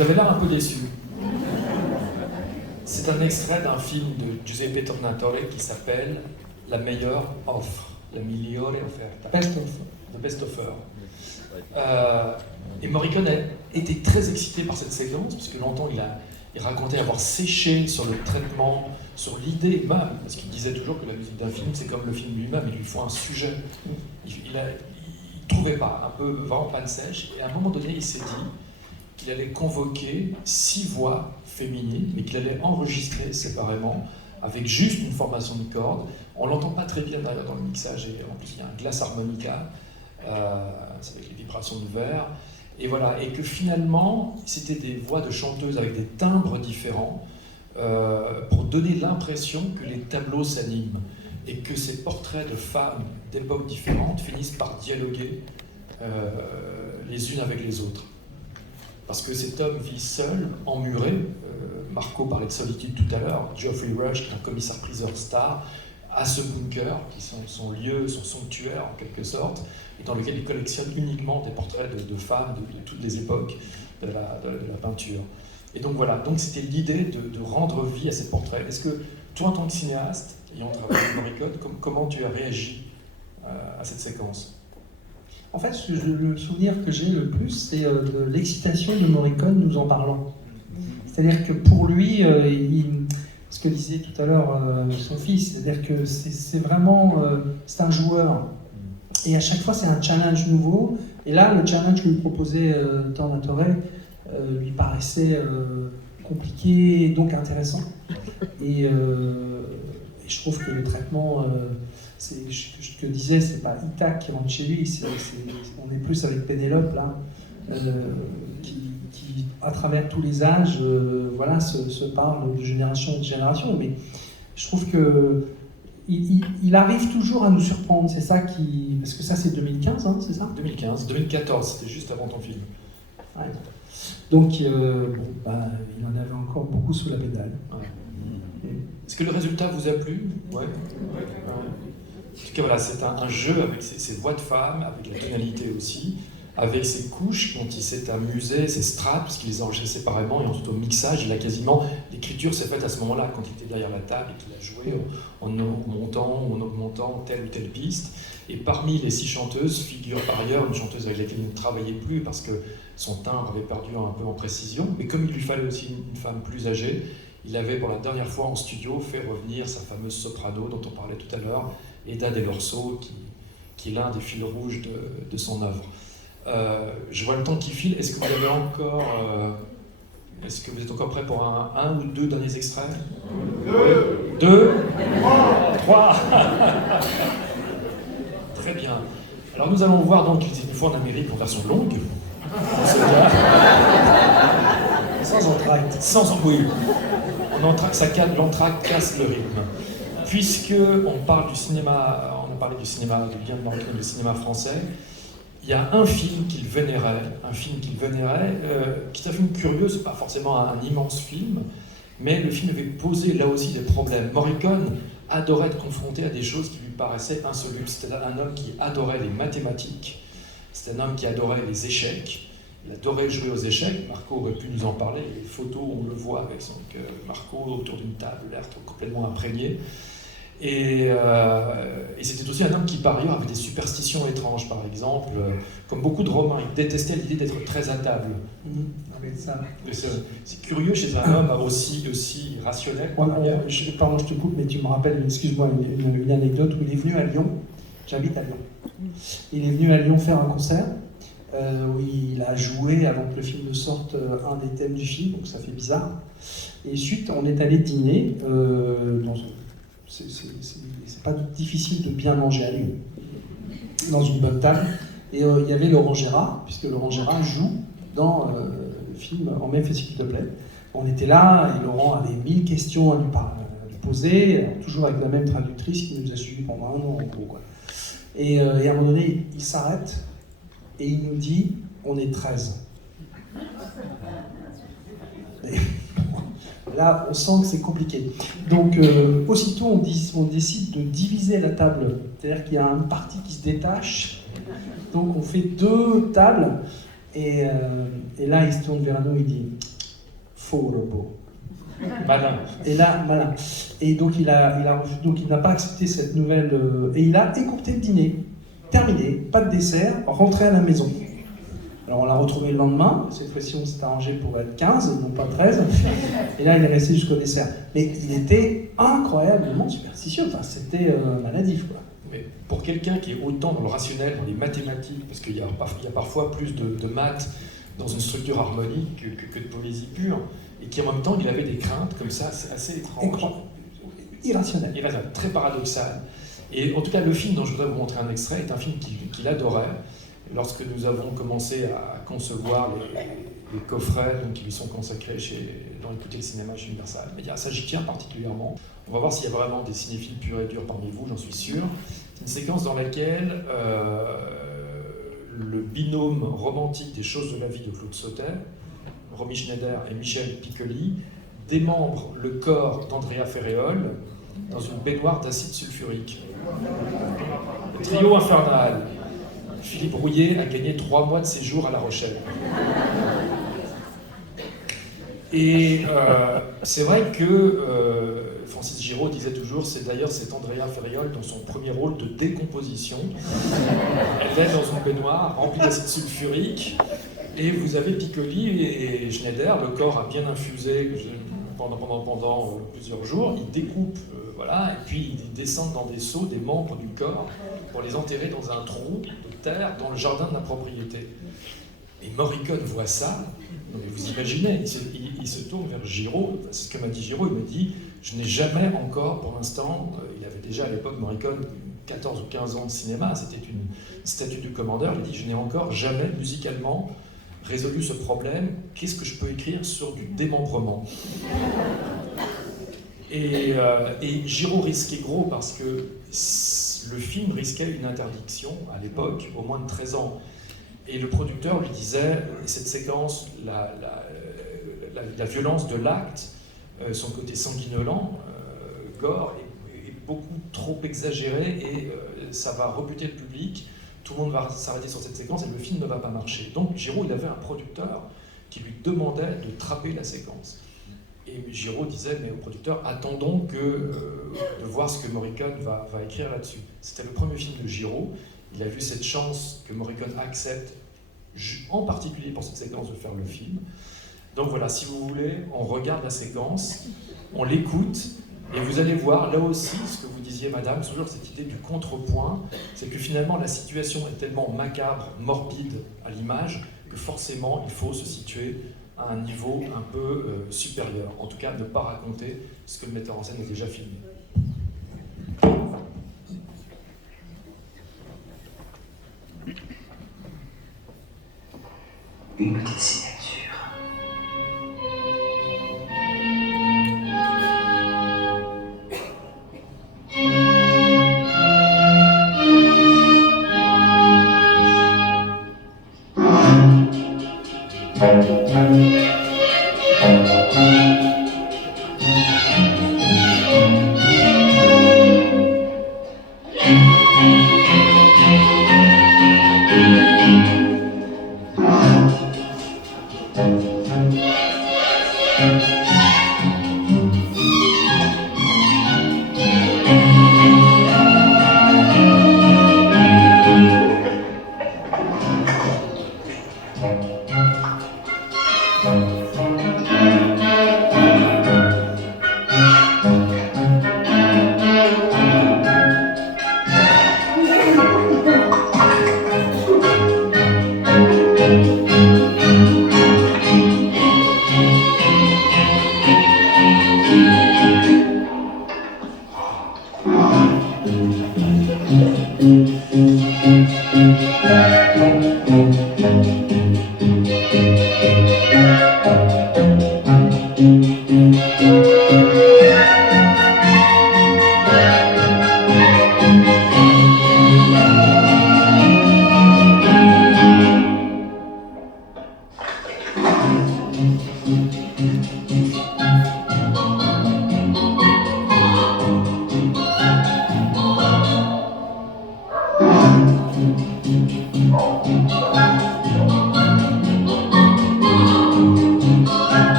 Vous avez l'air un peu déçu. C'est un extrait d'un film de Giuseppe Tornatore qui s'appelle La meilleure offre, la migliore offerta. Best Offer. The Best Offer. Et Morricone a été très excité par cette séquence, parce que longtemps il racontait avoir séché sur le traitement, sur l'idée même, parce qu'il disait toujours que la musique d'un film, c'est comme le film lui-même, il lui faut un sujet. Il trouvait pas, un peu vraiment panne sèche, et à un moment donné, il s'est dit qu'il allait convoquer 6 voix féminines, mais qu'il allait enregistrer séparément, avec juste une formation de cordes. On l'entend pas très bien d'ailleurs dans le mixage, et en plus il y a un glass harmonica, c'est avec les vibrations de verre, et voilà, et que finalement, c'était des voix de chanteuses avec des timbres différents, pour donner l'impression que les tableaux s'animent, et que ces portraits de femmes d'époques différentes finissent par dialoguer les unes avec les autres. Parce que cet homme vit seul, emmuré. Marco parlait de solitude tout à l'heure. Geoffrey Rush, qui est un commissaire-priseur star, a ce bunker, qui sont son lieu, son sanctuaire en quelque sorte, et dans lequel il collectionne uniquement des portraits de femmes de toutes les époques de la peinture. Et donc voilà, donc c'était l'idée de rendre vie à ces portraits. Est-ce que toi, en tant que cinéaste, ayant travaillé avec Morricone, comment tu as réagi à cette séquence? En fait, le souvenir que j'ai le plus, c'est de l'excitation de Morricone nous en parlant. C'est-à-dire que pour lui, ce que disait tout à l'heure son fils, c'est-à-dire que c'est vraiment, c'est un joueur. Et à chaque fois, c'est un challenge nouveau. Et là, le challenge que lui proposait Tornatore lui paraissait compliqué et donc intéressant. Et je trouve que le traitement... ce que je disais, c'est pas Ita qui rentre chez lui, on est plus avec Pénélope là, qui à travers tous les âges, voilà, se parle de génération en génération. Mais je trouve que il arrive toujours à nous surprendre. C'est ça qui, parce que ça c'est 2015, hein, c'est ça? 2015, 2014, c'était juste avant ton film. Ouais. Donc il en avait encore beaucoup sous la pédale. Ouais. Est-ce que le résultat vous a plu? Ouais. En tout cas, voilà, c'est un jeu avec ces voix de femmes, avec la tonalité aussi, avec ces couches dont il s'est amusé, ces strates, parce qu'il les a enregistrées séparément, et ensuite au mixage, l'écriture s'est faite à ce moment-là, quand il était derrière la table et qu'il a joué en montant ou en augmentant telle ou telle piste. Et parmi les 6 chanteuses figure par ailleurs une chanteuse avec laquelle il ne travaillait plus, parce que son timbre avait perdu un peu en précision, mais comme il lui fallait aussi une femme plus âgée, il avait pour la dernière fois en studio fait revenir sa fameuse soprano dont on parlait tout à l'heure, Eda Del Orso, qui est l'un des fils rouges de son œuvre. Je vois le temps qui file. Est-ce que vous avez encore... est-ce que vous êtes encore prêts pour un ou 2 derniers extraits? 2 3 Très bien. Alors nous allons voir donc une fois en Amérique en version longue. Sans entracte. Sans embrouille. L'entracte casse le rythme. Puisque on parle du cinéma, on a parlé du cinéma, du cinéma français, il y a un film qu'il vénérait, qui est un film curieux, c'est pas forcément un immense film, mais le film avait posé là aussi des problèmes. Morricone adorait être confronté à des choses qui lui paraissaient insolubles. C'était un homme qui adorait les mathématiques, c'était un homme qui adorait les échecs, il adorait jouer aux échecs. Marco aurait pu nous en parler, les photos, on le voit avec Marco autour d'une table, l'air complètement imprégné. Et c'était aussi un homme qui, par ailleurs, avait des superstitions étranges, par exemple, comme beaucoup de Romains, il détestait l'idée d'être très à table. C'est curieux chez un homme aussi rationnel. Pardon, je te coupe, mais tu me rappelles, excuse-moi, une anecdote où il est venu à Lyon. J'habite à Lyon. Il est venu à Lyon faire un concert où il a joué, avant que le film ne sorte, un des thèmes du film, donc ça fait bizarre. Et ensuite, on est allé dîner c'est pas difficile de bien manger à Lyon, dans une bonne table. Et il y avait Laurent Gérard, puisque Laurent Gérard joue dans le film « Emmène, fais ce qu'il te plaît ». On était là, et Laurent avait 1000 questions à lui poser, toujours avec la même traductrice qui nous a suivis pendant un an, en gros, quoi. Et à un moment donné, il s'arrête, et il nous dit « On est 13 ». Là, on sent que c'est compliqué. Donc, aussitôt, on décide de diviser la table. C'est-à-dire qu'il y a une partie qui se détache. Donc, on fait 2 tables. Et là, il se tourne vers nous, il dit « Furbo. Malin. Et là, malin. Et donc il n'a pas accepté cette nouvelle. Et il a écourté le dîner. Terminé, pas de dessert, rentré à la maison. Alors on l'a retrouvé le lendemain, cette fois-ci on s'est arrangé pour être 15, non pas 13, et là il est resté jusqu'au dessert. Mais il était incroyablement superstitieux, enfin c'était maladif quoi. Mais pour quelqu'un qui est autant dans le rationnel, dans les mathématiques, parce qu'il y a parfois plus de maths dans une structure harmonique que de poésie pure, et qui en même temps il avait des craintes comme ça, c'est assez étrange. Irrationnel. Très paradoxal. Et en tout cas, le film dont je voudrais vous montrer un extrait est un film qu'il adorait. Lorsque nous avons commencé à concevoir les coffrets donc, qui lui sont consacrés dans Écouter le cinéma chez Universal Médias, ça j'y tiens particulièrement. On va voir s'il y a vraiment des cinéphiles purs et durs parmi vous, j'en suis sûr. C'est une séquence dans laquelle le binôme romantique des choses de la vie de Claude Sautet, Romy Schneider et Michel Piccoli, démembre le corps d'Andrea Ferréol dans une baignoire d'acide sulfurique. Le trio infernal. Philippe Rouillet a gagné 3 mois de séjour à La Rochelle. Et c'est vrai que Francis Giraud disait toujours, c'est Andrea Ferréol dans son premier rôle de décomposition. Elle va dans une baignoire remplie d'acide sulfurique, et vous avez Piccoli et Schneider, le corps a bien infusé pendant plusieurs jours, ils découpent, voilà, et puis ils descendent dans des seaux des membres du corps pour les enterrer dans un trou de terre dans le jardin de la propriété. Et Morricone voit ça, donc vous imaginez, il se tourne vers Giraud, c'est ce que m'a dit Giraud, il me dit « Je n'ai jamais encore, pour l'instant, il avait déjà à l'époque, Morricone, 14 ou 15 ans de cinéma, c'était une statue du commandeur, il dit « Je n'ai encore jamais, musicalement, résolu ce problème, qu'est-ce que je peux écrire sur du démembrement ?» Et Giraud risquait gros parce que le film risquait une interdiction à l'époque, au moins de 13 ans. Et le producteur lui disait, cette séquence, la violence de l'acte, son côté sanguinolent, gore, est beaucoup trop exagéré et ça va rebuter le public. Tout le monde va s'arrêter sur cette séquence et le film ne va pas marcher. Donc Giraud, il avait un producteur qui lui demandait de trapper la séquence. Et Giraud disait, mais au producteur, attendons de voir ce que Morricone va écrire là-dessus. C'était le premier film de Giraud. Il a vu cette chance que Morricone accepte, en particulier pour cette séquence, de faire le film. Donc voilà, si vous voulez, on regarde la séquence, on l'écoute, et vous allez voir, là aussi, ce que vous disiez, madame, toujours cette idée du contrepoint, c'est que finalement, la situation est tellement macabre, morbide à l'image, que forcément, il faut se situer à un niveau un peu supérieur. En tout cas, ne pas raconter ce que le metteur en scène a déjà filmé. Une petite signature.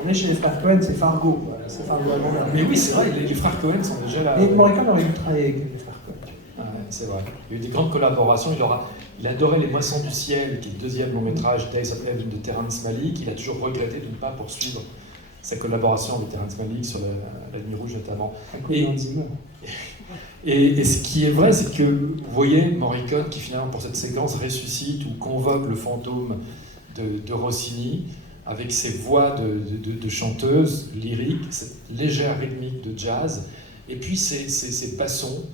On est chez les frères Cohen, c'est Fargo, quoi. C'est Fargo avant. Mais oui, c'est vrai, les frères Cohen sont déjà là. Et Morricone aurait dû travailler avec les frères Cohen. Ouais, c'est vrai. Il y a eu des grandes collaborations. Il adorait Les Moissons du Ciel, qui est le deuxième long métrage Days of Heaven de Terrence Malick. Il a toujours regretté de ne pas poursuivre sa collaboration avec Terrence Malick sur la Nuit Rouge notamment. Et ce qui est vrai, c'est que vous voyez Morricone qui finalement pour cette séquence ressuscite ou convoque le fantôme de Rossini avec ses voix de chanteuse lyrique, cette légère rythmique de jazz, et puis ces bassons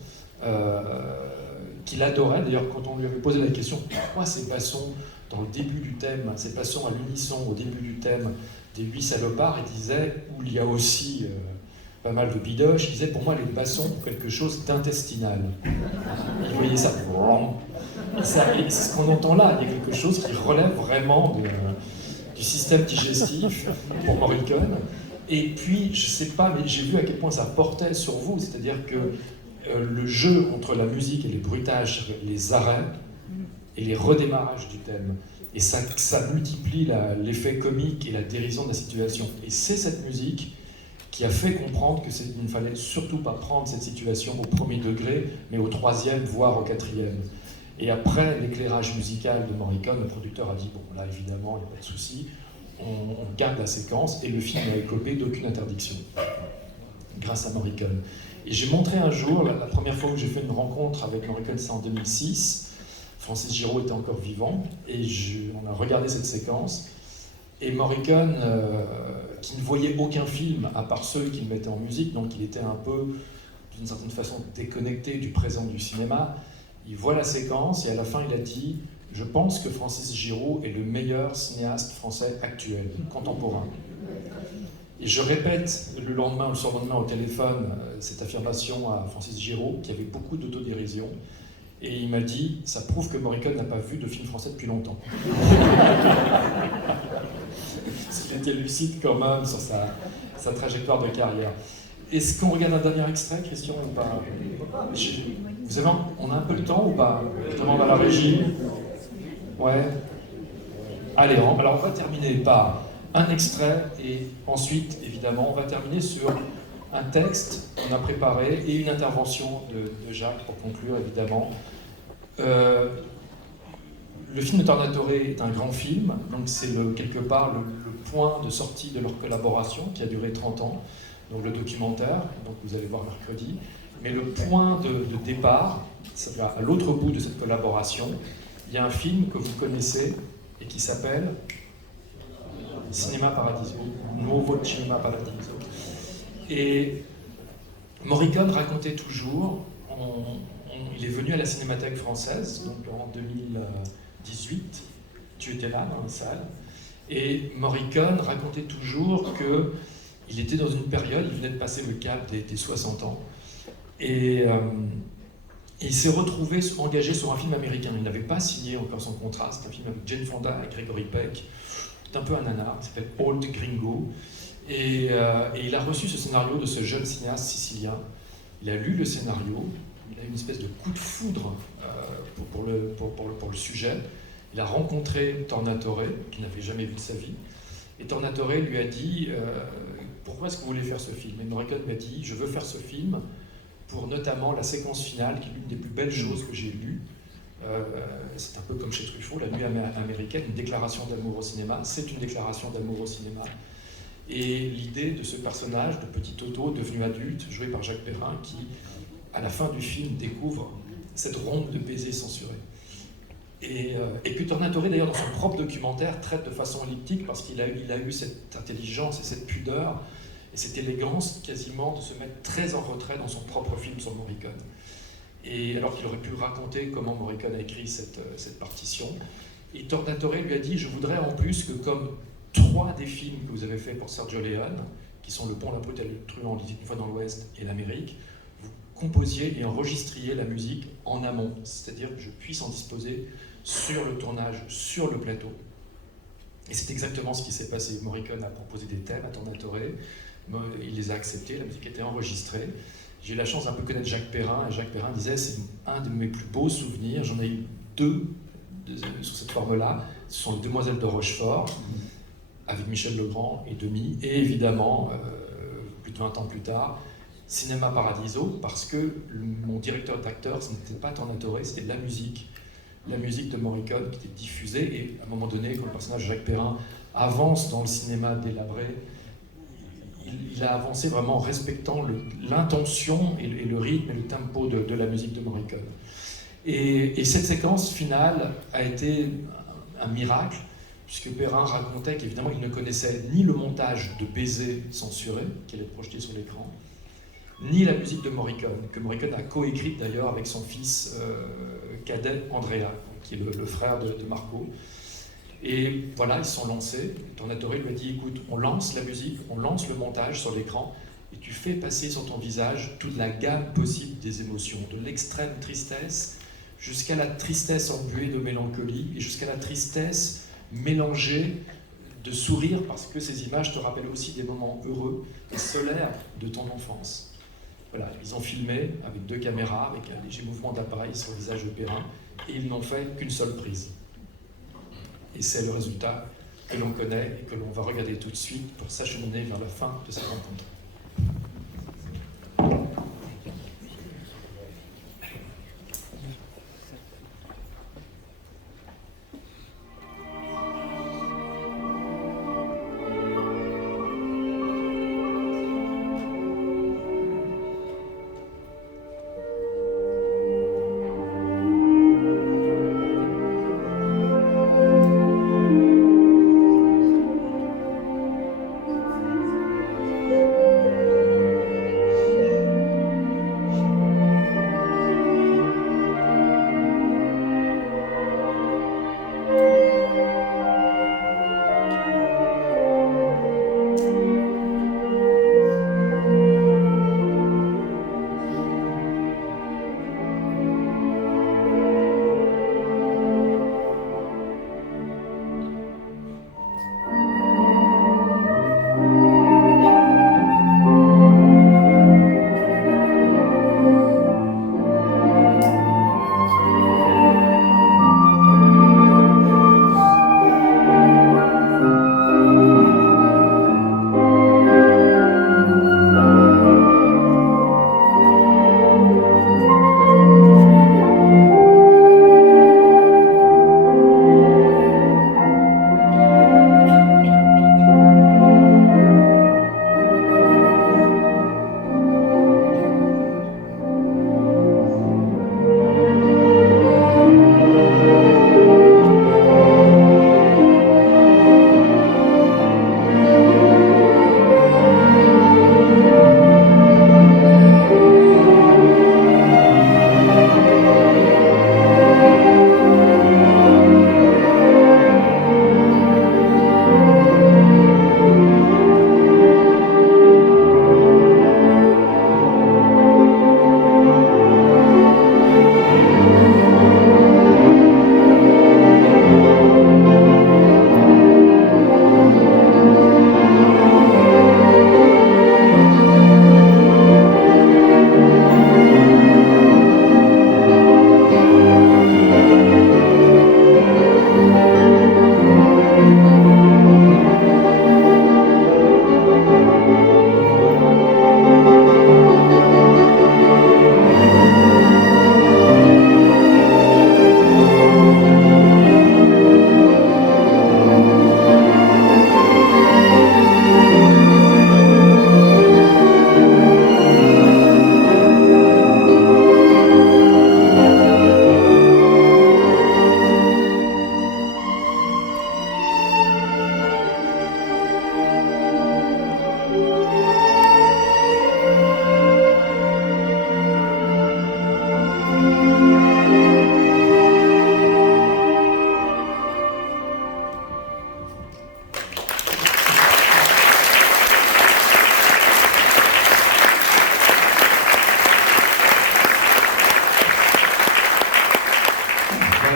qu'il adorait. D'ailleurs, quand on lui avait posé la question pourquoi ces bassons dans le début du thème, ces bassons à l'unisson au début du thème des 8 salopards, il disait, où il y a aussi pas mal de bidoches, il disait pour moi les bassons ont quelque chose d'intestinal. Vous voyez ça, c'est ce qu'on entend là, il y a quelque chose qui relève vraiment du système digestif pour Morricone. Et puis, je sais pas, mais j'ai vu à quel point ça portait sur vous, c'est-à-dire que le jeu entre la musique et les bruitages, les arrêts et les redémarrages du thème, et ça multiplie l'effet comique et la dérision de la situation. Et c'est cette musique qui a fait comprendre qu'il ne fallait surtout pas prendre cette situation au premier degré, mais au troisième, voire au quatrième. Et après l'éclairage musical de Morricone, le producteur a dit, bon là évidemment, il n'y a pas de souci, on garde la séquence, et le film n'a écopé d'aucune interdiction, grâce à Morricone. Et j'ai montré un jour, la première fois que j'ai fait une rencontre avec Morricone, c'est en 2006, Francis Giraud était encore vivant, et on a regardé cette séquence, et Morricone, qui ne voyait aucun film à part ceux qu'il mettait en musique, donc il était un peu, d'une certaine façon, déconnecté du présent du cinéma, il voit la séquence, et à la fin il a dit « Je pense que Francis Giraud est le meilleur cinéaste français actuel, contemporain. » Et je répète le lendemain ou le surlendemain au téléphone cette affirmation à Francis Giraud, qui avait beaucoup d'autodérision, et il m'a dit « Ça prouve que Morricone n'a pas vu de film français depuis longtemps. » Parce qu'il était lucide quand même sur sa trajectoire de carrière. Est-ce qu'on regarde un dernier extrait, Christian, ou pas? On a un peu de temps ou pas? Je demande à la régie. Ouais. Allez, alors on va terminer par un extrait, et ensuite, évidemment, on va terminer sur un texte qu'on a préparé et une intervention de Jacques pour conclure, évidemment. Le film de Tornatore est un grand film, donc c'est quelque part le point de sortie de leur collaboration qui a duré 30 ans, donc le documentaire, donc vous allez voir mercredi. Mais le point de départ, c'est à l'autre bout de cette collaboration, il y a un film que vous connaissez et qui s'appelle Cinéma Paradiso, Nuovo Cinema Paradiso. Et Morricone racontait toujours, il est venu à la Cinémathèque française, donc en 2018, tu étais là dans la salle, et Morricone racontait toujours qu'il était dans une période, il venait de passer le cap des 60 ans, et il s'est retrouvé engagé sur un film américain. Il n'avait pas signé encore son contrat, c'est un film avec Jane Fonda et Gregory Peck, c'est un peu un nanar, il s'appelle Old Gringo, et il a reçu ce scénario de ce jeune cinéaste sicilien. Il a lu le scénario, il a eu une espèce de coup de foudre pour le sujet. Il a rencontré Tornatore, qu'il n'avait jamais vu de sa vie, et Tornatore lui a dit pourquoi est-ce que vous voulez faire ce film? Et Morricone lui a dit je veux faire ce film pour notamment la séquence finale, qui est l'une des plus belles choses que j'ai lues. C'est un peu comme chez Truffaut, La Nuit américaine, une déclaration d'amour au cinéma. C'est une déclaration d'amour au cinéma. Et l'idée de ce personnage, de petit Toto devenu adulte, joué par Jacques Perrin, qui, à la fin du film, découvre cette ronde de baisers censurés. Et puis Tornatore, d'ailleurs, dans son propre documentaire, traite de façon elliptique, parce qu'il a eu cette intelligence et cette pudeur, et cette élégance quasiment de se mettre très en retrait dans son propre film sur Morricone. Et alors qu'il aurait pu raconter comment Morricone a écrit cette partition. Et Tornatore lui a dit, je voudrais en plus que comme 3 des films que vous avez fait pour Sergio Leone, qui sont Le Pont, la Brute et le Truand, Une fois dans l'Ouest et l'Amérique, vous composiez et enregistriez la musique en amont, c'est-à-dire que je puisse en disposer sur le tournage, sur le plateau. Et c'est exactement ce qui s'est passé. Morricone a proposé des thèmes à Tornatore, il les a acceptés, la musique était enregistrée. J'ai eu la chance d'un peu connaître Jacques Perrin, et Jacques Perrin disait c'est un de mes plus beaux souvenirs, j'en ai eu 2 sur cette forme-là, ce sont les Demoiselles de Rochefort, avec Michel Legrand et Demy, et évidemment, plus de 20 ans plus tard, Cinéma Paradiso, parce que mon directeur d'acteur, ce n'était pas Tornatore, c'était la musique de Morricone qui était diffusée, et à un moment donné, quand le personnage Jacques Perrin avance dans le cinéma délabré, il a avancé vraiment en respectant l'intention et le rythme et le tempo de la musique de Morricone. Et cette séquence finale a été un miracle, puisque Perrin racontait qu'évidemment il ne connaissait ni le montage de Baiser censuré, qui allait être projeté sur l'écran, ni la musique de Morricone, que Morricone a coécrite d'ailleurs avec son fils cadet Andrea, qui est le frère de Marco. Et voilà, ils se sont lancés. Tornatore lui a dit, écoute, on lance la musique, on lance le montage sur l'écran, et tu fais passer sur ton visage toute la gamme possible des émotions, de l'extrême tristesse jusqu'à la tristesse embuée de mélancolie, et jusqu'à la tristesse mélangée de sourire, parce que ces images te rappellent aussi des moments heureux et solaires de ton enfance. Voilà, ils ont filmé avec 2 caméras, avec un léger mouvement d'appareil sur le visage de Perrin, et ils n'ont fait qu'une seule prise. Et c'est le résultat que l'on connaît et que l'on va regarder tout de suite pour s'acheminer vers la fin de cette rencontre.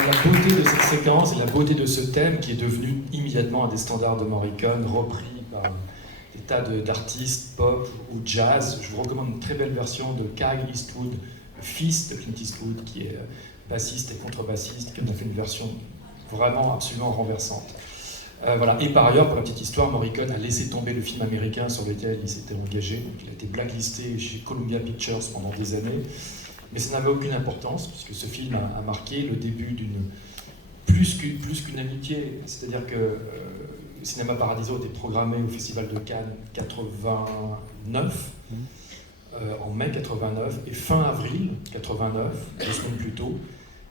la beauté de cette séquence et la beauté de ce thème qui est devenu immédiatement un des standards de Morricone, repris par des tas d'artistes pop ou jazz. Je vous recommande une très belle version de Kyle Eastwood, le fils de Clint Eastwood, qui est bassiste et contrebassiste, qui en a fait une version vraiment absolument renversante. Voilà. Et par ailleurs, pour la petite histoire, Morricone a laissé tomber le film américain sur lequel il s'était engagé. Donc il a été blacklisté chez Columbia Pictures pendant des années. Mais ça n'avait aucune importance, puisque ce film a marqué le début d'une plus qu'une amitié. C'est-à-dire que Cinéma Paradiso était programmé au Festival de Cannes 89, en mai 89, et fin avril 89, 2 semaines plus tôt,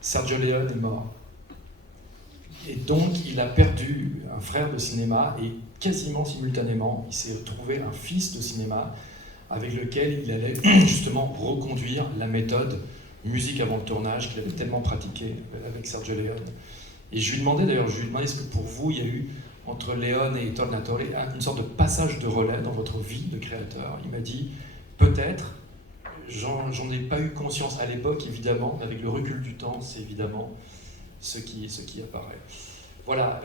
Sergio Leone est mort. Et donc, il a perdu un frère de cinéma et quasiment simultanément, il s'est retrouvé un fils de cinéma avec lequel il allait justement reconduire la méthode musique avant le tournage qu'il avait tellement pratiquée avec Sergio Leone. Et je lui demandais d'ailleurs, est-ce que pour vous, il y a eu entre Leone et Tornatore une sorte de passage de relais dans votre vie de créateur? Il m'a dit, peut-être, j'en ai pas eu conscience à l'époque, évidemment, avec le recul du temps, c'est évidemment ce qui apparaît. Voilà,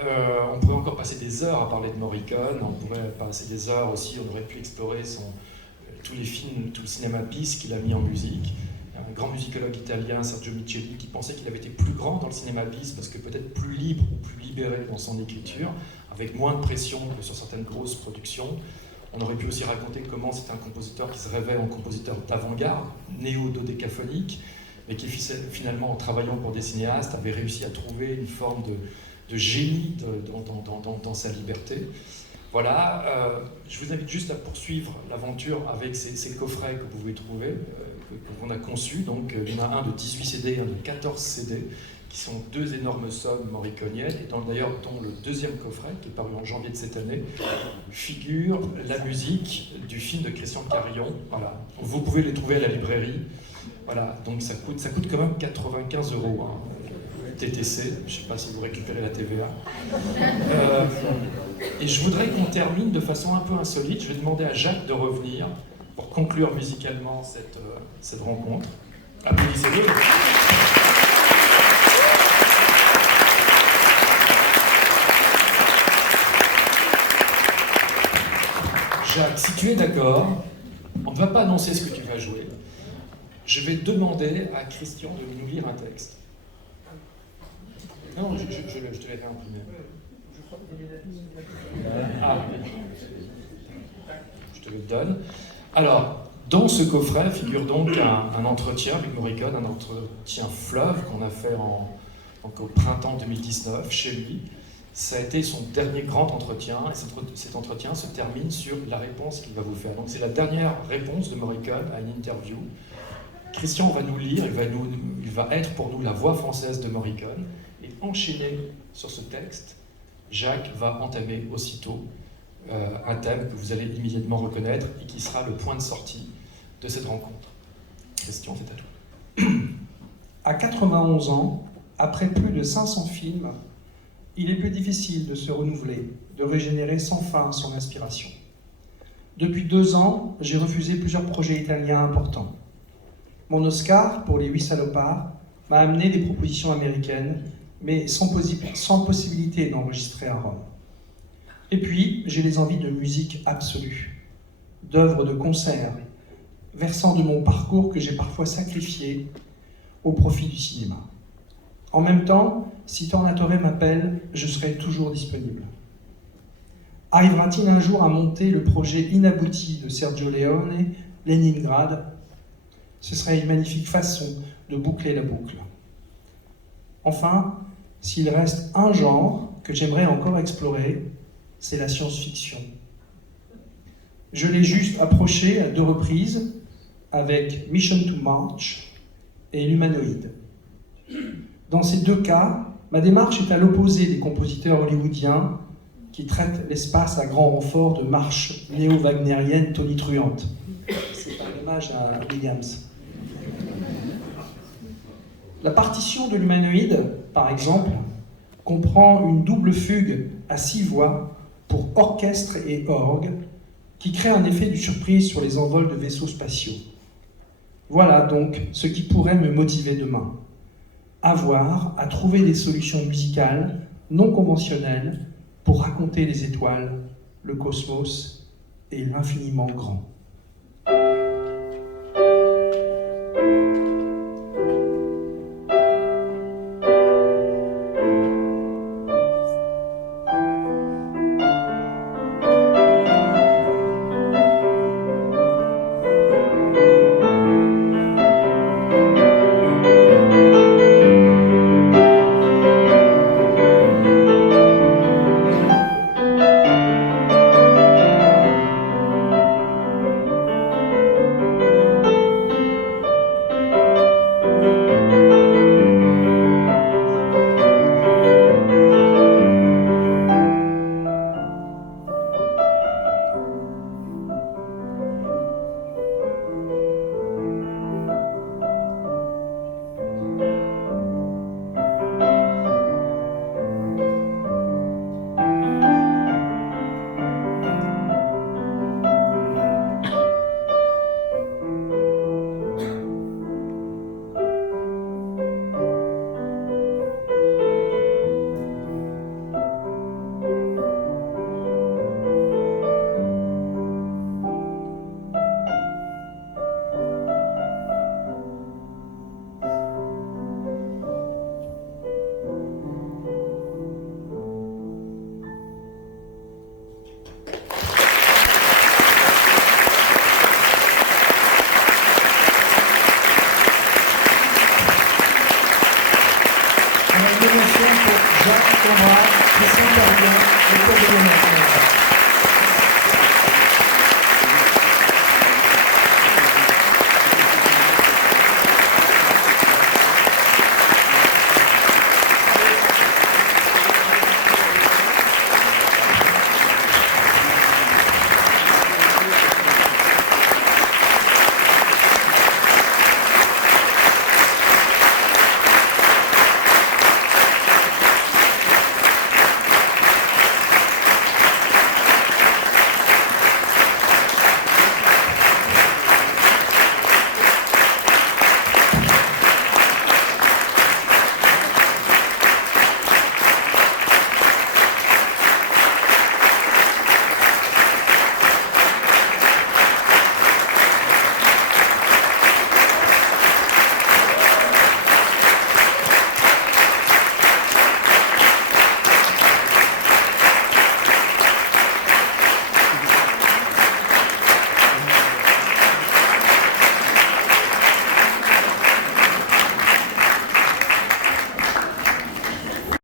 on pourrait encore passer des heures à parler de Morricone, on pourrait passer des heures aussi, on aurait pu explorer tous les films, tout le cinéma bis qu'il a mis en musique. Un grand musicologue italien, Sergio Micheli, qui pensait qu'il avait été plus grand dans le cinéma bis parce que peut-être plus libre ou plus libéré dans son écriture, avec moins de pression que sur certaines grosses productions. On aurait pu aussi raconter comment c'est un compositeur qui se révèle en compositeur d'avant-garde, néo-dodécaphonique, mais qui finalement, en travaillant pour des cinéastes, avait réussi à trouver une forme de génie dans sa liberté. Voilà, je vous invite juste à poursuivre l'aventure avec ces coffrets que vous pouvez trouver, qu'on a conçus. Donc, il y en a un de 18 CD et un de 14 CD, qui sont 2 énormes sommes morriconiennes, et d'ailleurs, dont le deuxième coffret, qui est paru en janvier de cette année, figure la musique du film de Christian Carillon. Voilà. Vous pouvez les trouver à la librairie. Voilà, donc ça coûte quand même 95 €. Hein. TTC, je ne sais pas si vous récupérez la TVA. Et je voudrais qu'on termine de façon un peu insolite. Je vais demander à Jacques de revenir pour conclure musicalement cette rencontre. Applaudissez-le. Jacques, si tu es d'accord, on ne va pas annoncer ce que tu vas jouer. Je vais demander à Christian de nous lire un texte. Non, je te l'avais imprimé. Ah, je te le donne. Alors, dans ce coffret figure donc un entretien avec Morricone, un entretien fleuve qu'on a fait au printemps 2019 chez lui. Ça a été son dernier grand entretien, et cet entretien se termine sur la réponse qu'il va vous faire. Donc c'est la dernière réponse de Morricone à une interview. Christian va nous lire, il va être pour nous la voix française de Morricone, et enchaîné sur ce texte, Jacques va entamer aussitôt un thème que vous allez immédiatement reconnaître et qui sera le point de sortie de cette rencontre. Christian, c'est à toi. À 91 ans, après plus de 500 films, il est plus difficile de se renouveler, de régénérer sans fin son inspiration. Depuis 2 ans, j'ai refusé plusieurs projets italiens importants. Mon Oscar pour Les 8 salopards m'a amené des propositions américaines, mais sans possibilité d'enregistrer à Rome. Et puis, j'ai les envies de musique absolue, d'œuvres de concert, versant de mon parcours que j'ai parfois sacrifié au profit du cinéma. En même temps, si Tornatore m'appelle, je serai toujours disponible. Arrivera-t-il un jour à monter le projet inabouti de Sergio Leone, Leningrad? Ce serait une magnifique façon de boucler la boucle. Enfin, s'il reste un genre que j'aimerais encore explorer, c'est la science-fiction. Je l'ai juste approché à 2 reprises avec Mission to Mars et l'humanoïde. Dans ces 2 cas, ma démarche est à l'opposé des compositeurs hollywoodiens qui traitent l'espace à grand renfort de marches néo-wagnériennes tonitruantes. C'est un hommage à Williams. La partition de l'humanoïde, par exemple, comprend une double fugue à 6 voix pour orchestre et orgue qui crée un effet de surprise sur les envols de vaisseaux spatiaux. Voilà donc ce qui pourrait me motiver demain. avoir à trouver des solutions musicales non conventionnelles pour raconter les étoiles, le cosmos et l'infiniment grand. Jacques Conrad, Christian Carrier et Paul Lionel.